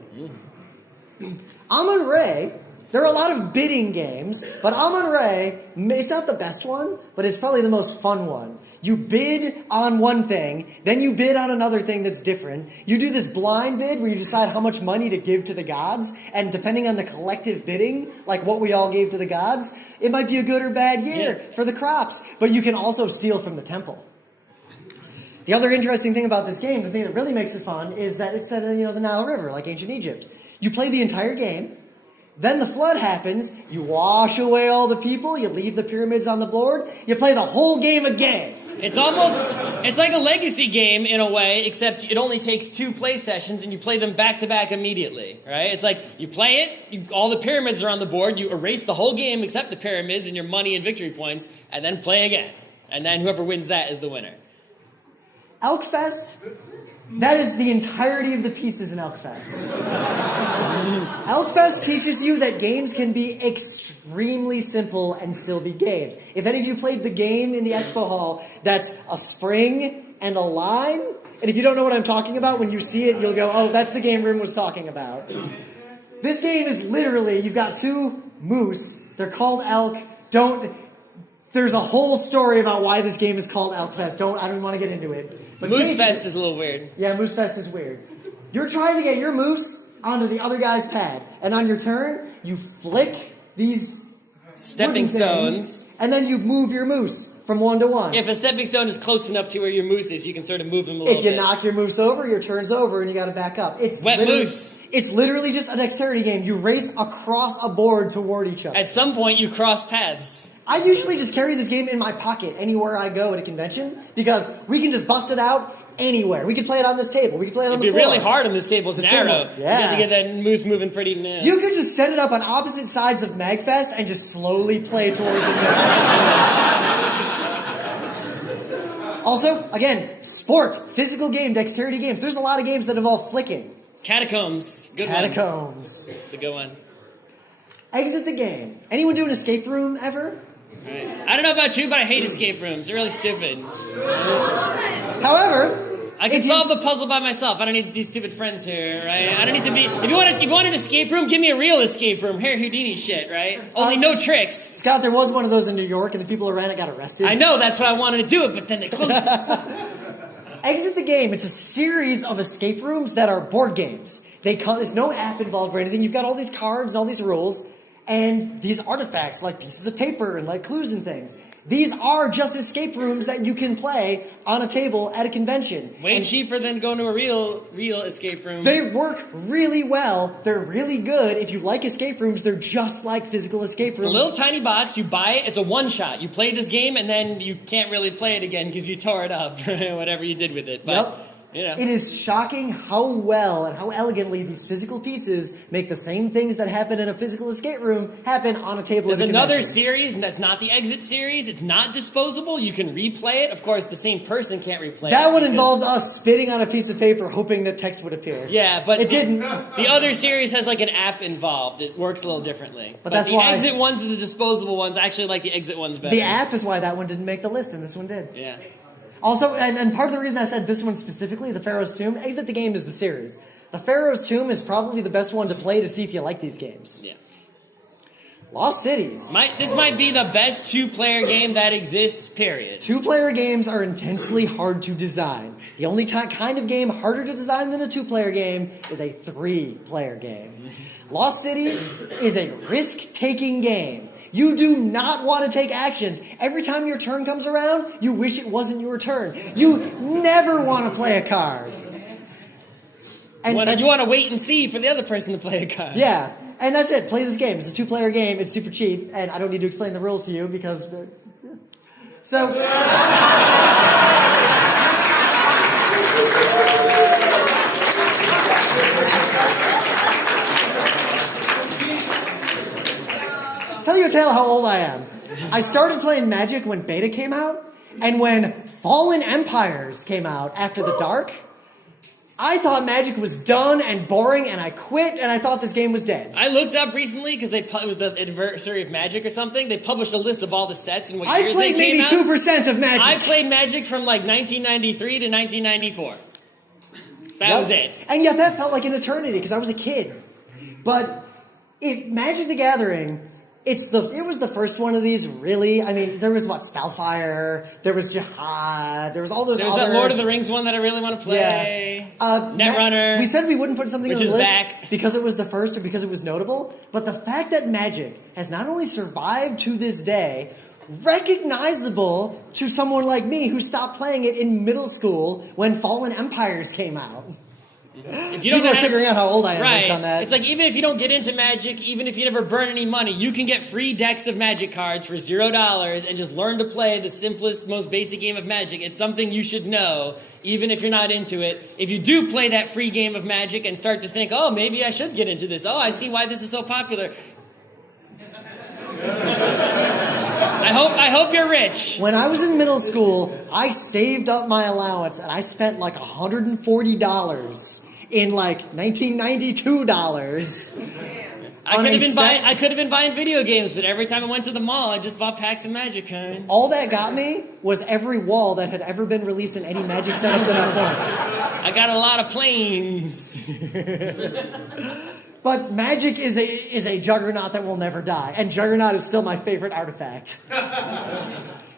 Amun-Re. There are a lot of bidding games, but Amun-Re, it's not the best one, but it's probably the most fun one. You bid on one thing, then you bid on another thing that's different. You do this blind bid where you decide how much money to give to the gods, and depending on the collective bidding, like what we all gave to the gods, it might be a good or bad year for the crops, but you can also steal from the temple. The other interesting thing about this game, the thing that really makes it fun, is that it's set in the Nile River, like ancient Egypt. You play the entire game. Then the flood happens, you wash away all the people, you leave the pyramids on the board, you play the whole game again. It's like a legacy game in a way, except it only takes 2 play sessions and you play them back to back immediately, right? It's like you play it, all the pyramids are on the board, you erase the whole game except the pyramids and your money and victory points, and then play again. And then whoever wins that is the winner. Elkfest, that is the entirety of the pieces in Elkfest. Elkfest teaches you that games can be extremely simple and still be games. If any of you played the game in the expo hall, that's a spring and a line. And if you don't know what I'm talking about, when you see it, you'll go, oh, that's the game Rim was talking about. This game is literally, you've got 2 moose. They're called elk. There's a whole story about why this game is called Elkfest. I don't want to get into it. But Moose Fest is a little weird. Yeah, Moose Fest is weird. You're trying to get your moose onto the other guy's pad. And on your turn, you flick these stepping stones. And then you move your moose from 1 to 1. If a stepping stone is close enough to where your moose is, you can sort of move them a little bit. If you knock your moose over, your turn's over and you got to back up. It's Wet moose. It's literally just a dexterity game. You race across a board toward each other. At some point, you cross paths. I usually just carry this game in my pocket anywhere I go at a convention because we can just bust it out anywhere. We could play it on this table. We could play it on the floor. It'd be really hard on this table. It's narrow. Yeah. You got to get that moose moving pretty narrow. You could just set it up on opposite sides of MagFest and just slowly play toward the middle. Also, again, sport, physical game, dexterity games. There's a lot of games that involve flicking. Catacombs. Good one. Catacombs. It's a good one. Exit the game. Anyone do an escape room ever? Right. I don't know about you, but I hate escape rooms. They're really stupid. However, I can solve the puzzle by myself. I don't need these stupid friends here, right? I don't need to be... If you want an escape room, give me a real escape room. Harry Houdini shit, right? Only no tricks. Scott, there was one of those in New York, and the people who ran it got arrested. I know, that's why I wanted to do it, but then they closed it. Exit the Game. It's a series of escape rooms that are board games. There's no app involved or anything. You've got all these cards and all these rules, and these artifacts like pieces of paper and like clues and things. These are just escape rooms that you can play on a table at a convention. Way cheaper than going to a real escape room. They work really well. They're really good. If you like escape rooms, they're just like physical escape rooms. It's a little tiny box. You buy it. It's a one-shot. You play this game, and then you can't really play it again because you tore it up, whatever you did with it. But, yep. You know. It is shocking how well and how elegantly these physical pieces make the same things that happen in a physical escape room happen on a table. There's at a another convention. series, and that's not the Exit series. It's not disposable. You can replay it. Of course, the same person can't replay it. That one involved us spitting on a piece of paper hoping that text would appear. Yeah, but it didn't. The other series has like an app involved. It works a little differently. But that's the why Exit ones are the disposable ones. I actually like the Exit ones better. The app is why that one didn't make the list, and this one did. Yeah. Also, and part of the reason I said this one specifically, the Pharaoh's Tomb, Exit the Game is the series. The Pharaoh's Tomb is probably the best one to play to see if you like these games. Yeah. Lost Cities. This might be the best two-player game that exists, period. Two-player games are intensely hard to design. The only kind of game harder to design than a two-player game is a three-player game. Lost Cities is a risk-taking game. You do not want to take actions. Every time your turn comes around, you wish it wasn't your turn. You never want to play a card. And you want to wait and see for the other person to play a card. Yeah, and that's it. Play this game. It's a two-player game. It's super cheap, and I don't need to explain the rules to you because... So... Tell you a tale how old I am. I started playing Magic when Beta came out, and when Fallen Empires came out after the Dark, I thought Magic was done and boring, and I quit, and I thought this game was dead. I looked up recently, because it was the anniversary of Magic or something, they published a list of all the sets and what years they came out. I played maybe 2% of Magic. I played Magic from like 1993 to 1994. That was it. And yet that felt like an eternity, because I was a kid. But Magic the Gathering... It was the first one of these, really. I mean, there was, Spellfire, there was Jihad, there was all those There was that Lord of the Rings one that I really want to play. Yeah. Netrunner. We said we wouldn't put something on the list back. because it was the first or because it was notable, but the fact that Magic has not only survived to this day, recognizable to someone like me who stopped playing it in middle school when Fallen Empires came out. If you don't People know are how to- figuring out how old I am right. based on that. It's like even if you don't get into Magic, even if you never burn any money, you can get free decks of Magic cards for $0 and just learn to play the simplest, most basic game of Magic. It's something you should know, even if you're not into it. If you do play that free game of Magic and start to think, oh, maybe I should get into this. Oh, I see why this is so popular. I hope you're rich. When I was in middle school, I saved up my allowance and I spent like $140 in like 1992 dollars. I could have been buying video games, but every time I went to the mall, I just bought packs of Magic cards. All that got me was every wall that had ever been released in any Magic set up to that point. I got a lot of planes. But Magic is a juggernaut that will never die, and Juggernaut is still my favorite artifact.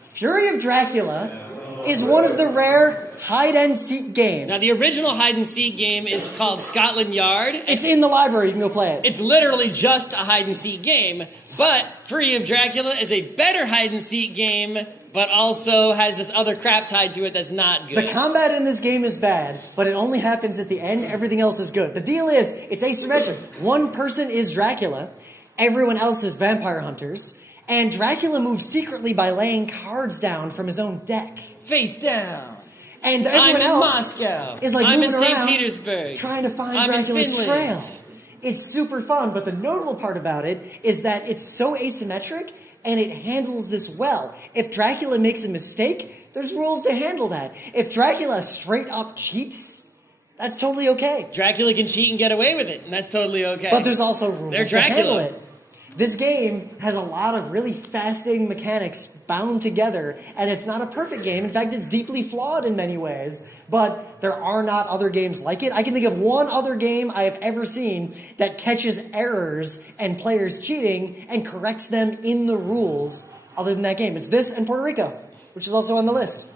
Fury of Dracula is one of the rare hide-and-seek games. Now, the original hide-and-seek game is called Scotland Yard. It's in the library. You can go play it. It's literally just a hide-and-seek game, but Fury of Dracula is a better hide-and-seek game, but also has this other crap tied to it that's not good. The combat in this game is bad, but it only happens at the end. Everything else is good. The deal is, it's asymmetric. One person is Dracula, everyone else is vampire hunters, and Dracula moves secretly by laying cards down from his own deck. Face down. And everyone else Moscow. is like I'm moving in St. around, Petersburg. trying to find I'm in Dracula's Finland. trail. It's super fun, but the notable part about it is that it's so asymmetric and it handles this well. If Dracula makes a mistake, there's rules to handle that. If Dracula straight up cheats, that's totally okay. Dracula can cheat and get away with it, and that's totally okay. But there's also rules There's to handle Dracula. it. This game has a lot of really fascinating mechanics bound together, and it's not a perfect game. In fact, it's deeply flawed in many ways, but there are not other games like it. I can think of one other game I have ever seen that catches errors and players cheating and corrects them in the rules other than that game. It's this and Puerto Rico, which is also on the list.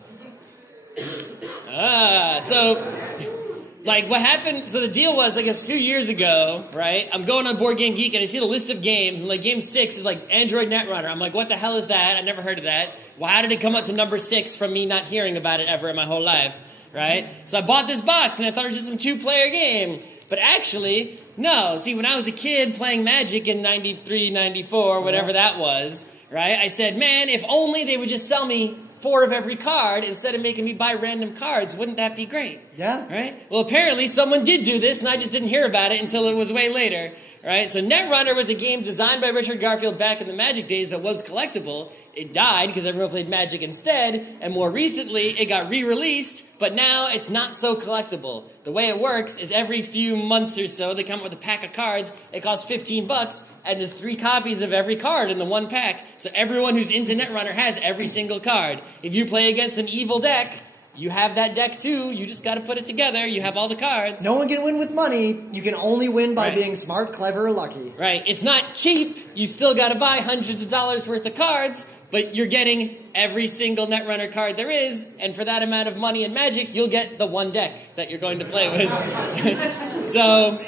Like, what happened, so the deal was, like, a few years ago, right, I'm going on Board Game Geek, and I see the list of games, and, like, game 6 is, like, Android Netrunner. I'm like, what the hell is that? I never heard of that. Well, how did it come up to number 6 from me not hearing about it ever in my whole life, right? So I bought this box, and I thought it was just some two-player game. But actually, no. See, when I was a kid playing Magic in 93, 94, whatever that was, right, I said, man, if only they would just sell me 4 of every card instead of making me buy random cards. Wouldn't that be great? Yeah. Right? Well, apparently someone did do this, and I just didn't hear about it until it was way later. Right? So Netrunner was a game designed by Richard Garfield back in the Magic days that was collectible. It died because everyone played Magic instead, and more recently it got re-released, but now it's not so collectible. The way it works is every few months or so they come up with a pack of cards. It costs $15, and there's 3 copies of every card in the one pack. So everyone who's into Netrunner has every single card. If you play against an evil deck, you have that deck too. You just got to put it together. You have all the cards. No one can win with money. You can only win by Right. being smart, clever, or lucky. Right. It's not cheap. You still got to buy hundreds of dollars worth of cards, but you're getting every single Netrunner card there is, and for that amount of money in Magic, you'll get the one deck that you're going to play with. So,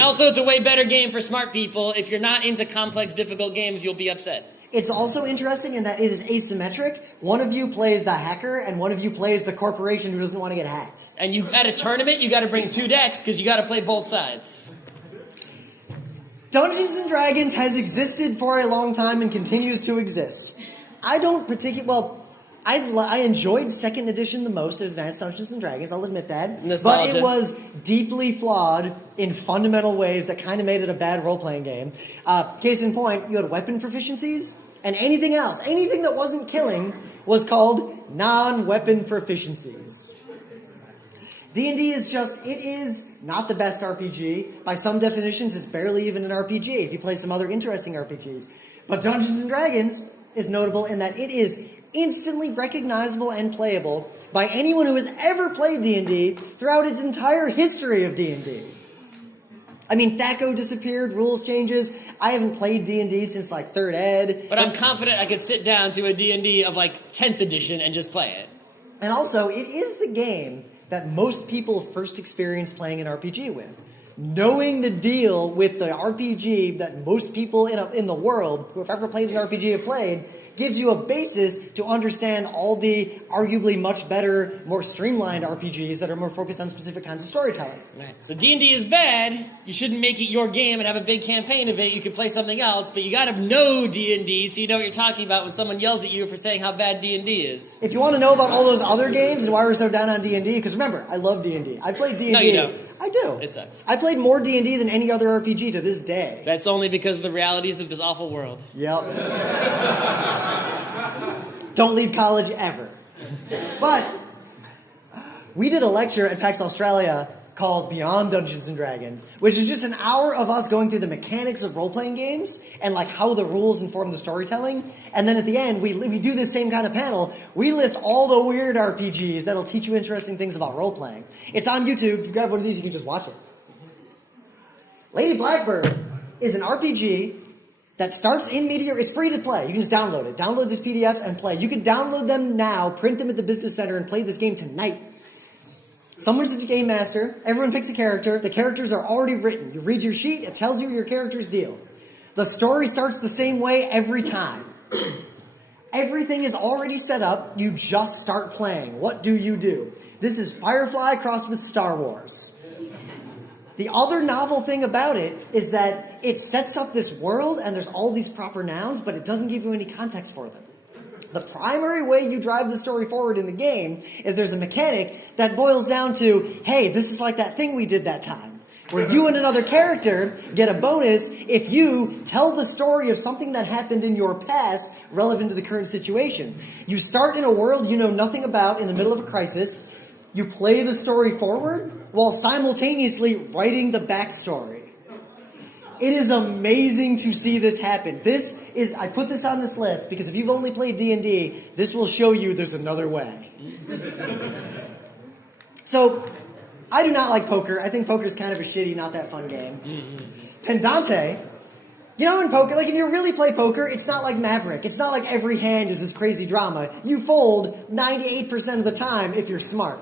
also, it's a way better game for smart people. If you're not into complex, difficult games, you'll be upset. It's also interesting in that it is asymmetric. One of you plays the hacker, and one of you plays the corporation who doesn't want to get hacked. And you at a tournament, you got to bring 2 decks because you got to play both sides. Dungeons and Dragons has existed for a long time and continues to exist. I don't particularly... Well, I enjoyed 2nd edition the most of Advanced Dungeons and Dragons, I'll admit that. Nostalgia. But it was deeply flawed in fundamental ways that kind of made it a bad role-playing game. Case in point, you had weapon proficiencies, and anything else, anything that wasn't killing, was called non-weapon proficiencies. D&D is just, it is not the best RPG. By some definitions, it's barely even an RPG if you play some other interesting RPGs. But Dungeons and Dragons is notable in that it is instantly recognizable and playable by anyone who has ever played D&D throughout its entire history of D&D. I mean, THAC0 disappeared, rules changes. I haven't played D&D since like 3rd ed. But I'm confident I could sit down to a D&D of like 10th edition and just play it. And also, it is the game that most people first experience playing an RPG with. Knowing the deal with the RPG that most people in the world who have ever played an RPG have played, gives you a basis to understand all the arguably much better, more streamlined RPGs that are more focused on specific kinds of storytelling. Right. So D&D is bad. You shouldn't make it your game and have a big campaign of it. You could play something else, but you got to know D&D so you know what you're talking about when someone yells at you for saying how bad D&D is. If you want to know about all those other games and why we're so down on D&D, because remember, I love D&D. I played D&D. No, you don't. I do. It sucks. I played more D&D than any other RPG to this day. That's only because of the realities of this awful world. Yep. Don't leave college ever. But we did a lecture at PAX Australia called Beyond Dungeons & Dragons, which is just an hour of us going through the mechanics of role-playing games and like how the rules inform the storytelling. And then at the end, we do this same kind of panel. We list all the weird RPGs that'll teach you interesting things about role-playing. It's on YouTube. If you grab one of these, you can just watch it. Lady Blackbird is an RPG that starts in Meteor. It's free to play. You can just download it. Download these PDFs and play. You can download them now, print them at the business center, and play this game tonight. Someone's the game master. Everyone picks a character. The characters are already written. You read your sheet. It tells you your character's deal. The story starts the same way every time. Everything is already set up. You just start playing. What do you do? This is Firefly crossed with Star Wars. The other novel thing about it is that it sets up this world and there's all these proper nouns, but it doesn't give you any context for them. The primary way you drive the story forward in the game is there's a mechanic that boils down to, hey, this is like that thing we did that time, where you and another character get a bonus if you tell the story of something that happened in your past relevant to the current situation. You start in a world you know nothing about in the middle of a crisis. You play the story forward while simultaneously writing the backstory. It is amazing to see this happen. I put this on this list because if you've only played D&D, this will show you there's another way. So, I do not like poker. I think poker is kind of a shitty, not that fun game. Pendante, you know in poker, like if you really play poker, it's not like Maverick. It's not like every hand is this crazy drama. You fold 98% of the time if you're smart.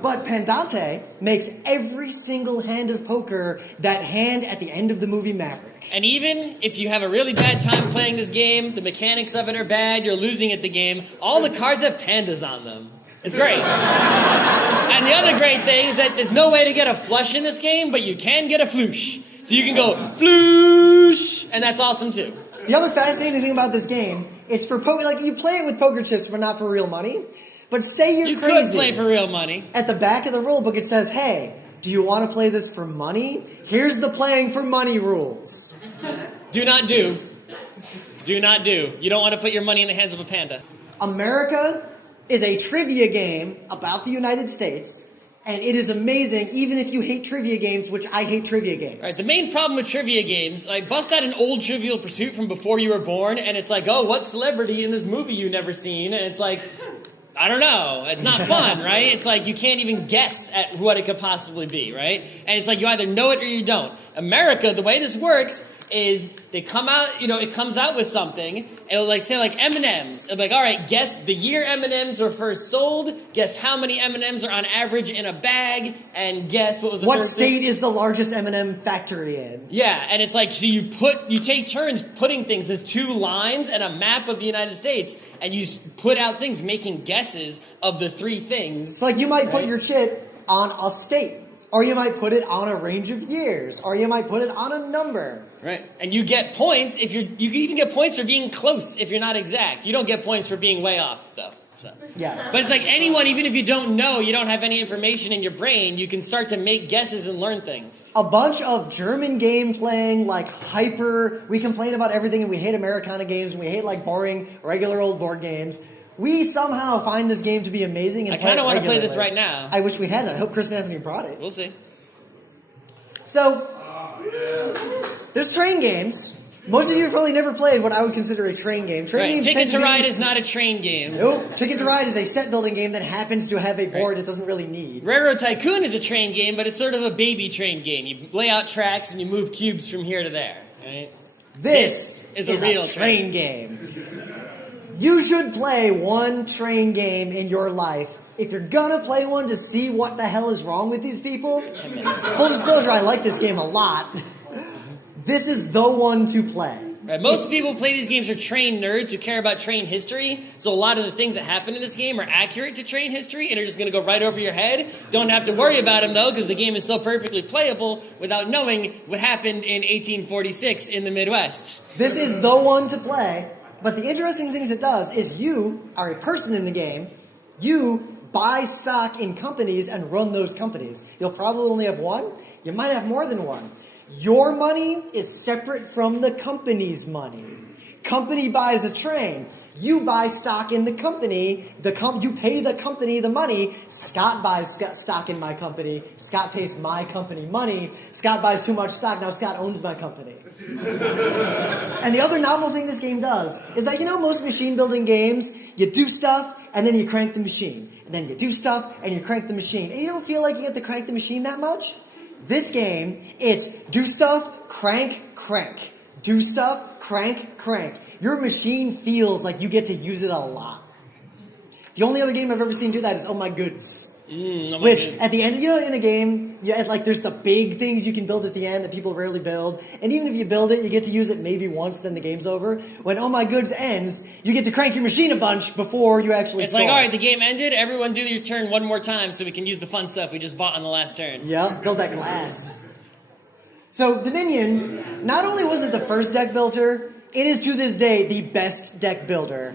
But Pendante makes every single hand of poker that hand at the end of the movie Maverick. And even if you have a really bad time playing this game, the mechanics of it are bad, you're losing at the game, all the cards have pandas on them. It's great. And the other great thing is that there's no way to get a flush in this game, but you can get a floosh. So you can go floosh, and that's awesome too. The other fascinating thing about this game, it's for poker. Like you play it with poker chips, but not for real money. But say you're crazy. You could play for real money. At the back of the rule book, it says, hey, do you want to play this for money? Here's the playing for money rules. Do not do. Do not do. You don't want to put your money in the hands of a panda. America is a trivia game about the United States, and it is amazing, even if you hate trivia games, which I hate trivia games. All right, the main problem with trivia games, like bust out an old Trivial Pursuit from before you were born, and it's like, oh, what celebrity in this movie you never seen? And it's like, I don't know. It's not fun, right? It's like you can't even guess at what it could possibly be, right? And it's like you either know it or you don't. America, the way this works is they come out, it comes out with something. It'll like say like M&Ms. It'll be like, all right, guess the year M&Ms were first sold. Guess how many M&Ms are on average in a bag, and guess what was the what first state thing? is the largest M&M factory in? Yeah, and it's like so you take turns putting things. There's two lines and a map of the United States, and you put out things making guesses of the three things. It's like you might put your chip on a state, or you might put it on a range of years, or you might put it on a number. Right, and you get points if you can even get points for being close if you're not exact. You don't get points for being way off though. So. Yeah. But it's like anyone, even if you don't know, you don't have any information in your brain, you can start to make guesses and learn things. A bunch of German game playing, like we complain about everything and we hate Americana games and we hate like boring regular old board games. We somehow find this game to be amazing and I kind of want to play this regularly. right now. I wish we hadn't. I hope Chris and Anthony brought it. We'll see. So, there's train games. Most of you have probably never played what I would consider a train game. Games Ticket to Ride is not a train game. Nope. Ticket to Ride is a set building game that happens to have a board it doesn't really need. Railroad Tycoon is a train game, but it's sort of a baby train game. You lay out tracks and you move cubes from here to there. Right? This is a real train game. You should play one train game in your life. If you're gonna play one to see what the hell is wrong with these people, full disclosure, I like this game a lot. This is the one to play. Right? Most people who play these games are train nerds who care about train history. So a lot of the things that happen in this game are accurate to train history and are just going to go right over your head. Don't have to worry about them, though, because the game is so perfectly playable without knowing what happened in 1846 in the Midwest. This is the one to play. But the interesting things it does is you are a person in the game. You buy stock in companies and run those companies. You'll probably only have one. You might have more than one. Your money is separate from the company's money. Company buys a train. You buy stock in the company. You pay the company the money. Scott buys stock in my company. Scott pays my company money. Scott buys too much stock. Now Scott owns my company. And the other novel thing this game does is that, most machine building games, you do stuff and then you crank the machine. And then you do stuff and you crank the machine. And you don't feel like you get to crank the machine that much. This game, it's do stuff, crank, crank. Do stuff, crank, crank. Your machine feels like you get to use it a lot. The only other game I've ever seen do that is Oh My Goods. Which, at the end, in a game, there's the big things you can build at the end that people rarely build. And even if you build it, you get to use it maybe once, then the game's over. When Oh My Goods ends, you get to crank your machine a bunch before you actually It's score. like, all right, the game ended. Everyone do your turn one more time so we can use the fun stuff we just bought on the last turn. Yep, build that glass. So Dominion, not only was it the first deck builder, it is to this day the best deck builder.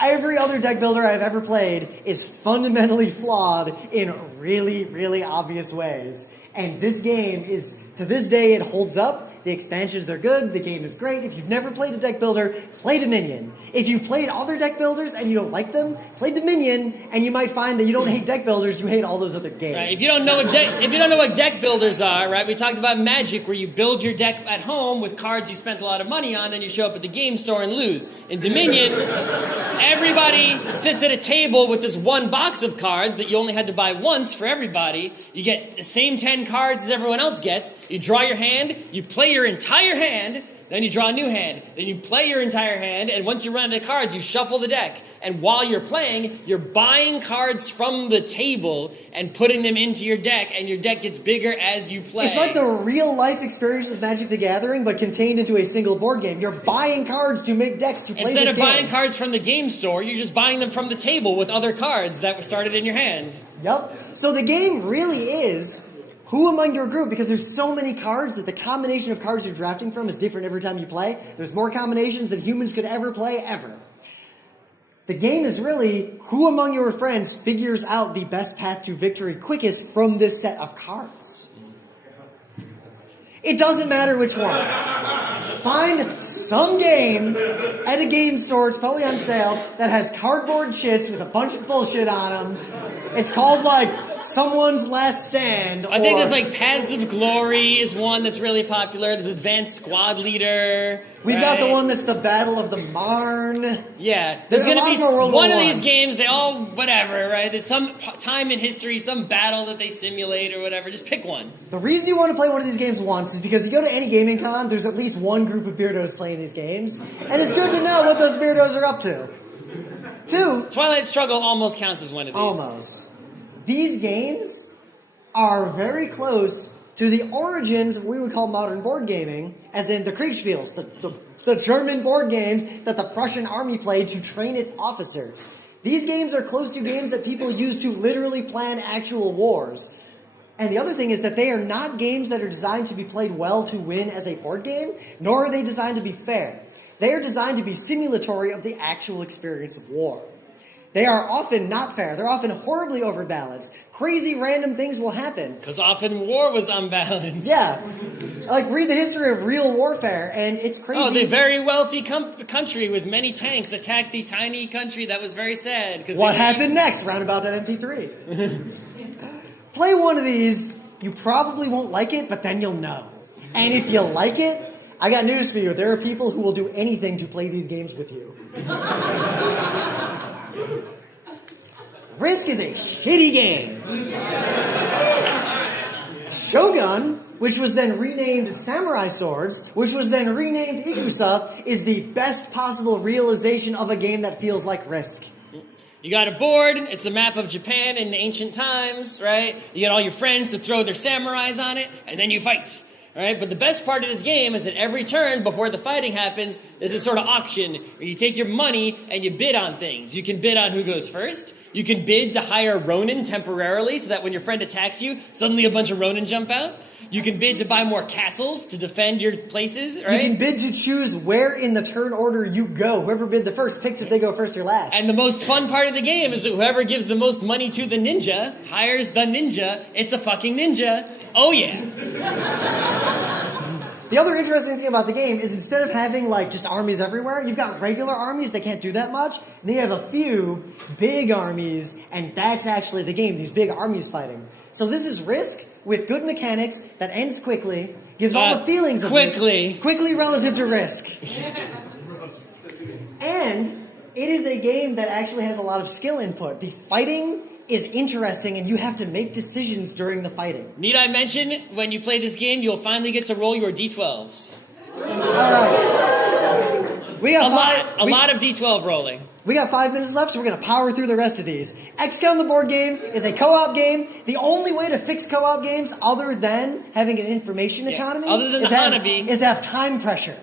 Every other deck builder I've ever played is fundamentally flawed in really, really obvious ways. And this game is, to this day, it holds up. The expansions are good. The game is great. If you've never played a deck builder, play Dominion. If you've played other deck builders and you don't like them, play Dominion, and you might find that you don't hate deck builders, you hate all those other games. Right. If you don't know what deck builders are, right? We talked about Magic, where you build your deck at home with cards you spent a lot of money on, then you show up at the game store and lose. In Dominion, everybody sits at a table with this one box of cards that you only had to buy once for everybody. You get the same 10 cards as everyone else gets. You draw your hand, you play your entire hand, then you draw a new hand. Then you play your entire hand, and once you run out of cards, you shuffle the deck. And while you're playing, you're buying cards from the table and putting them into your deck, and your deck gets bigger as you play. It's like the real-life experience of Magic the Gathering, but contained into a single board game. You're buying cards to make decks to play this game. Instead of buying cards from the game store, you're just buying them from the table with other cards that were started in your hand. Yep. So the game really is who among your group, because there's so many cards that the combination of cards you're drafting from is different every time you play. There's more combinations than humans could ever play, ever. The game is really who among your friends figures out the best path to victory quickest from this set of cards. It doesn't matter which one. Find some game at a game store, it's probably on sale, that has cardboard shits with a bunch of bullshit on them. It's called, Someone's Last Stand. I think there's, Paths of Glory is one that's really popular. There's Advanced Squad Leader. We've got the one that's the Battle of the Marne. Yeah. There's going to be one of these games, they all, whatever, right? There's some time in history, some battle that they simulate or whatever. Just pick one. The reason you want to play one of these games once is because you go to any gaming con, there's at least one group of beardos playing these games. And it's good to know what those beardos are up to. 2. Twilight Struggle almost counts as one of these. Almost. These games are very close to the origins of what we would call modern board gaming, as in the Kriegspiels, the German board games that the Prussian army played to train its officers. These games are close to games that people use to literally plan actual wars. And the other thing is that they are not games that are designed to be played well to win as a board game, nor are they designed to be fair. They are designed to be simulatory of the actual experience of war. They are often not fair. They're often horribly overbalanced. Crazy random things will happen. Because often war was unbalanced. Yeah. Read the history of real warfare, and it's crazy. Oh, the very wealthy country with many tanks attacked the tiny country that was very sad. What happened next? Roundabout.mp3. Play one of these. You probably won't like it, but then you'll know. And if you like it, I got news for you. There are people who will do anything to play these games with you. Risk is a shitty game. Shogun, which was then renamed Samurai Swords, which was then renamed Ikusa, is the best possible realization of a game that feels like Risk. You got a board, it's a map of Japan in the ancient times, right? You get all your friends to throw their samurais on it, and then you fight. All right, but the best part of this game is that every turn before the fighting happens, there's this sort of auction where you take your money and you bid on things. You can bid on who goes first. You can bid to hire Ronin temporarily so that when your friend attacks you, suddenly a bunch of Ronin jump out. You can bid to buy more castles to defend your places, right? You can bid to choose where in the turn order you go. Whoever bid the first picks if they go first or last. And the most fun part of the game is that whoever gives the most money to the ninja hires the ninja. It's a fucking ninja. Oh yeah. The other interesting thing about the game is instead of having like just armies everywhere, you've got regular armies that can't do that much. And then you have a few big armies, and that's actually the game, these big armies fighting. So this is Risk with good mechanics that ends quickly, gives all the feelings of quickly. Risk. Quickly relative to Risk. And it is a game that actually has a lot of skill input. The fighting is interesting, and you have to make decisions during the fighting. Need I mention, when you play this game, you'll finally get to roll your D12s. All right. We got a lot of D12 rolling. We got 5 minutes left, so we're going to power through the rest of these. XCOM the board game is a co-op game. The only way to fix co-op games, other than having an information economy, other than the Hanabi, is to have time pressure.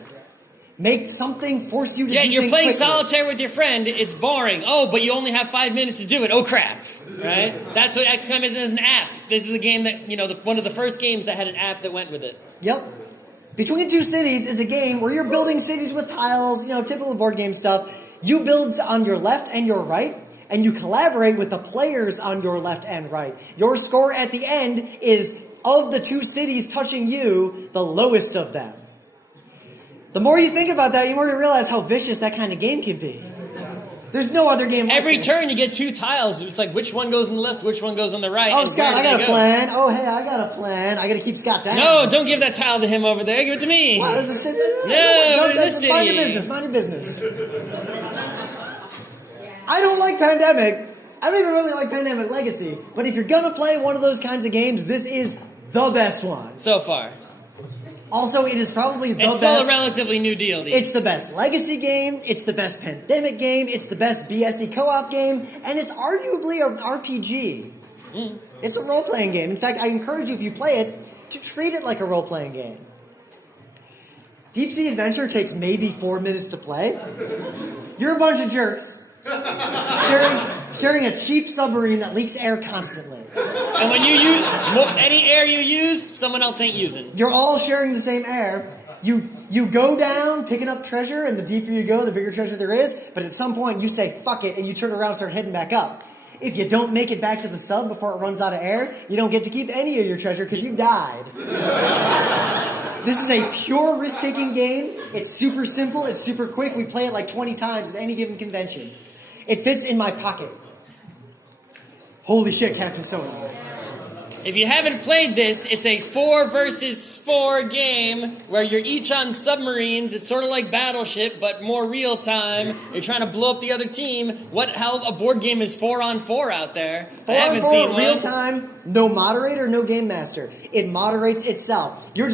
Make something force you to do things you're playing quickly. solitaire with your friend. It's boring. Oh, but you only have 5 minutes to do it. Oh, crap. Right? That's what XCOM is as an app. This is a game that, one of the first games that had an app that went with it. Yep. Between Two Cities is a game where you're building cities with tiles, typical board game stuff. You build on your left and your right, and you collaborate with the players on your left and right. Your score at the end is, of the 2 cities touching you, the lowest of them. The more you think about that, the more you realize how vicious that kind of game can be. There's no other game like Every this. turn you get 2 tiles. It's like which one goes on the left, which one goes on the right. Oh, Scott, I got a plan. Oh, hey, I got a plan. I got to keep Scott down. No, don't give that tile to him over there. Give it to me. What? No, mind your business. Mind your business. I don't like Pandemic. I don't even really like Pandemic Legacy. But if you're going to play one of those kinds of games, this is the best one. So far. Also, it is probably the best. It's still a relatively new deal. It's the best Legacy game. It's the best Pandemic game. It's the best BSE co-op game. And it's arguably an RPG. It's a role-playing game. In fact, I encourage you, if you play it, to treat it like a role-playing game. Deep Sea Adventure takes maybe 4 minutes to play. You're a bunch of jerks. Sharing a cheap submarine that leaks air constantly. And when you use any air you use, someone else ain't using. You're all sharing the same air. You go down picking up treasure, and the deeper you go, the bigger treasure there is. But at some point, you say, fuck it, and you turn around and start heading back up. If you don't make it back to the sub before it runs out of air, you don't get to keep any of your treasure because you died. This is a pure risk-taking game. It's super simple. It's super quick. We play it like 20 times at any given convention. It fits in my pocket. Holy shit, Captain Soda. If you haven't played this, it's a 4 versus 4 game where you're each on submarines. It's sort of like Battleship, but more real time. You're trying to blow up the other team. How a board game is 4 on 4 out there? 4 on 4, real time, no moderator, no game master. It moderates itself. You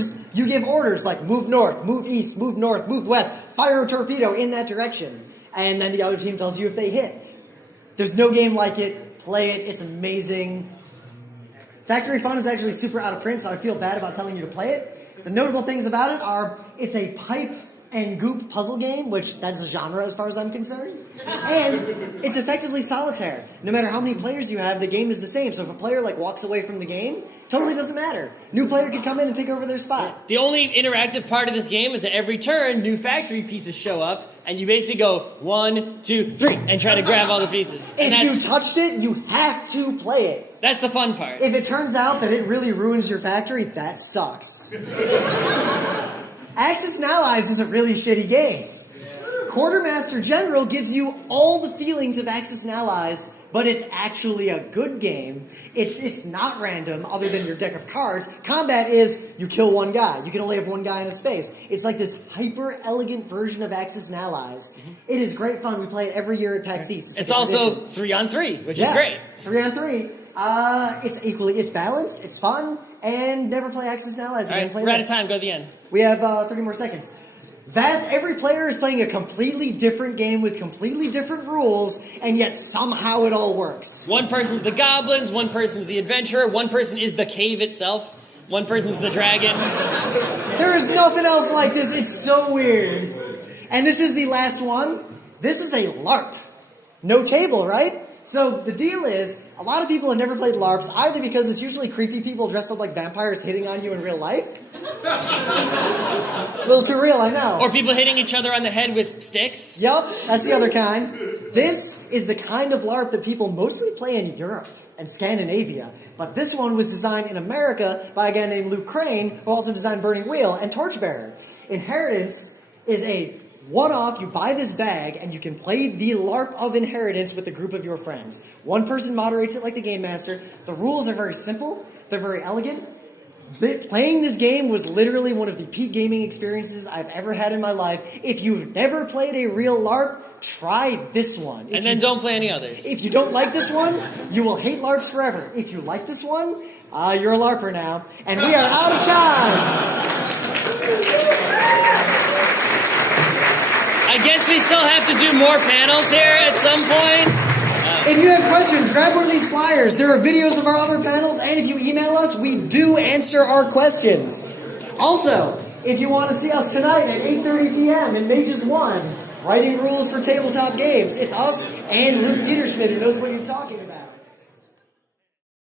give orders like move north, move east, move north, move west, fire a torpedo in that direction. And then the other team tells you if they hit. There's no game like it. Play it. It's amazing. Factory Fun is actually super out of print, so I feel bad about telling you to play it. The notable things about it are it's a pipe and goop puzzle game, which that's a genre as far as I'm concerned. And it's effectively solitaire. No matter how many players you have, the game is the same. So if a player walks away from the game, totally doesn't matter. New player could come in and take over their spot. The only interactive part of this game is that every turn, new factory pieces show up, and you basically go 1, 2, 3, and try to grab all the pieces. If you touched it, you have to play it. That's the fun part. If it turns out that it really ruins your factory, that sucks. Axis and Allies is a really shitty game. Quartermaster General gives you all the feelings of Axis and Allies, but it's actually a good game. It's not random, other than your deck of cards. Combat is, you kill one guy. You can only have one guy in a space. It's like this hyper-elegant version of Axis and Allies. It is great fun. We play it every year at PAX East. It's also 3 on 3, which is great. 3 on 3. It's balanced, it's fun, and never play Axis and Allies again. All right, we're out of time. Go to the end. We have 30 more seconds. Every player is playing a completely different game with completely different rules, and yet somehow it all works. One person's the goblins, one person's the adventurer, one person is the cave itself. One person's the dragon. There is nothing else like this. It's so weird. And this is the last one. This is a LARP. No table, right? So the deal is, a lot of people have never played LARPs, either because it's usually creepy people dressed up like vampires hitting on you in real life. A little too real, I know. Or people hitting each other on the head with sticks. Yup, that's the other kind. This is the kind of LARP that people mostly play in Europe and Scandinavia. But this one was designed in America by a guy named Luke Crane, who also designed Burning Wheel and Torchbearer. Inheritance is a one-off. You buy this bag, and you can play the LARP of Inheritance with a group of your friends. One person moderates it like the Game Master. The rules are very simple. They're very elegant. Playing this game was literally one of the peak gaming experiences I've ever had in my life. If you've never played a real LARP, try this one. And then don't play any others. If you don't like this one, you will hate LARPs forever. If you like this one, you're a LARPer now. And we are out of time. I guess we still have to do more panels here at some point. If you have questions, grab one of these flyers. There are videos of our other panels, and if you email us, we do answer our questions. Also, if you want to see us tonight at 8:30 p.m. in Mages 1, writing rules for tabletop games, it's us and Luke Peterschmidt who knows what he's talking about.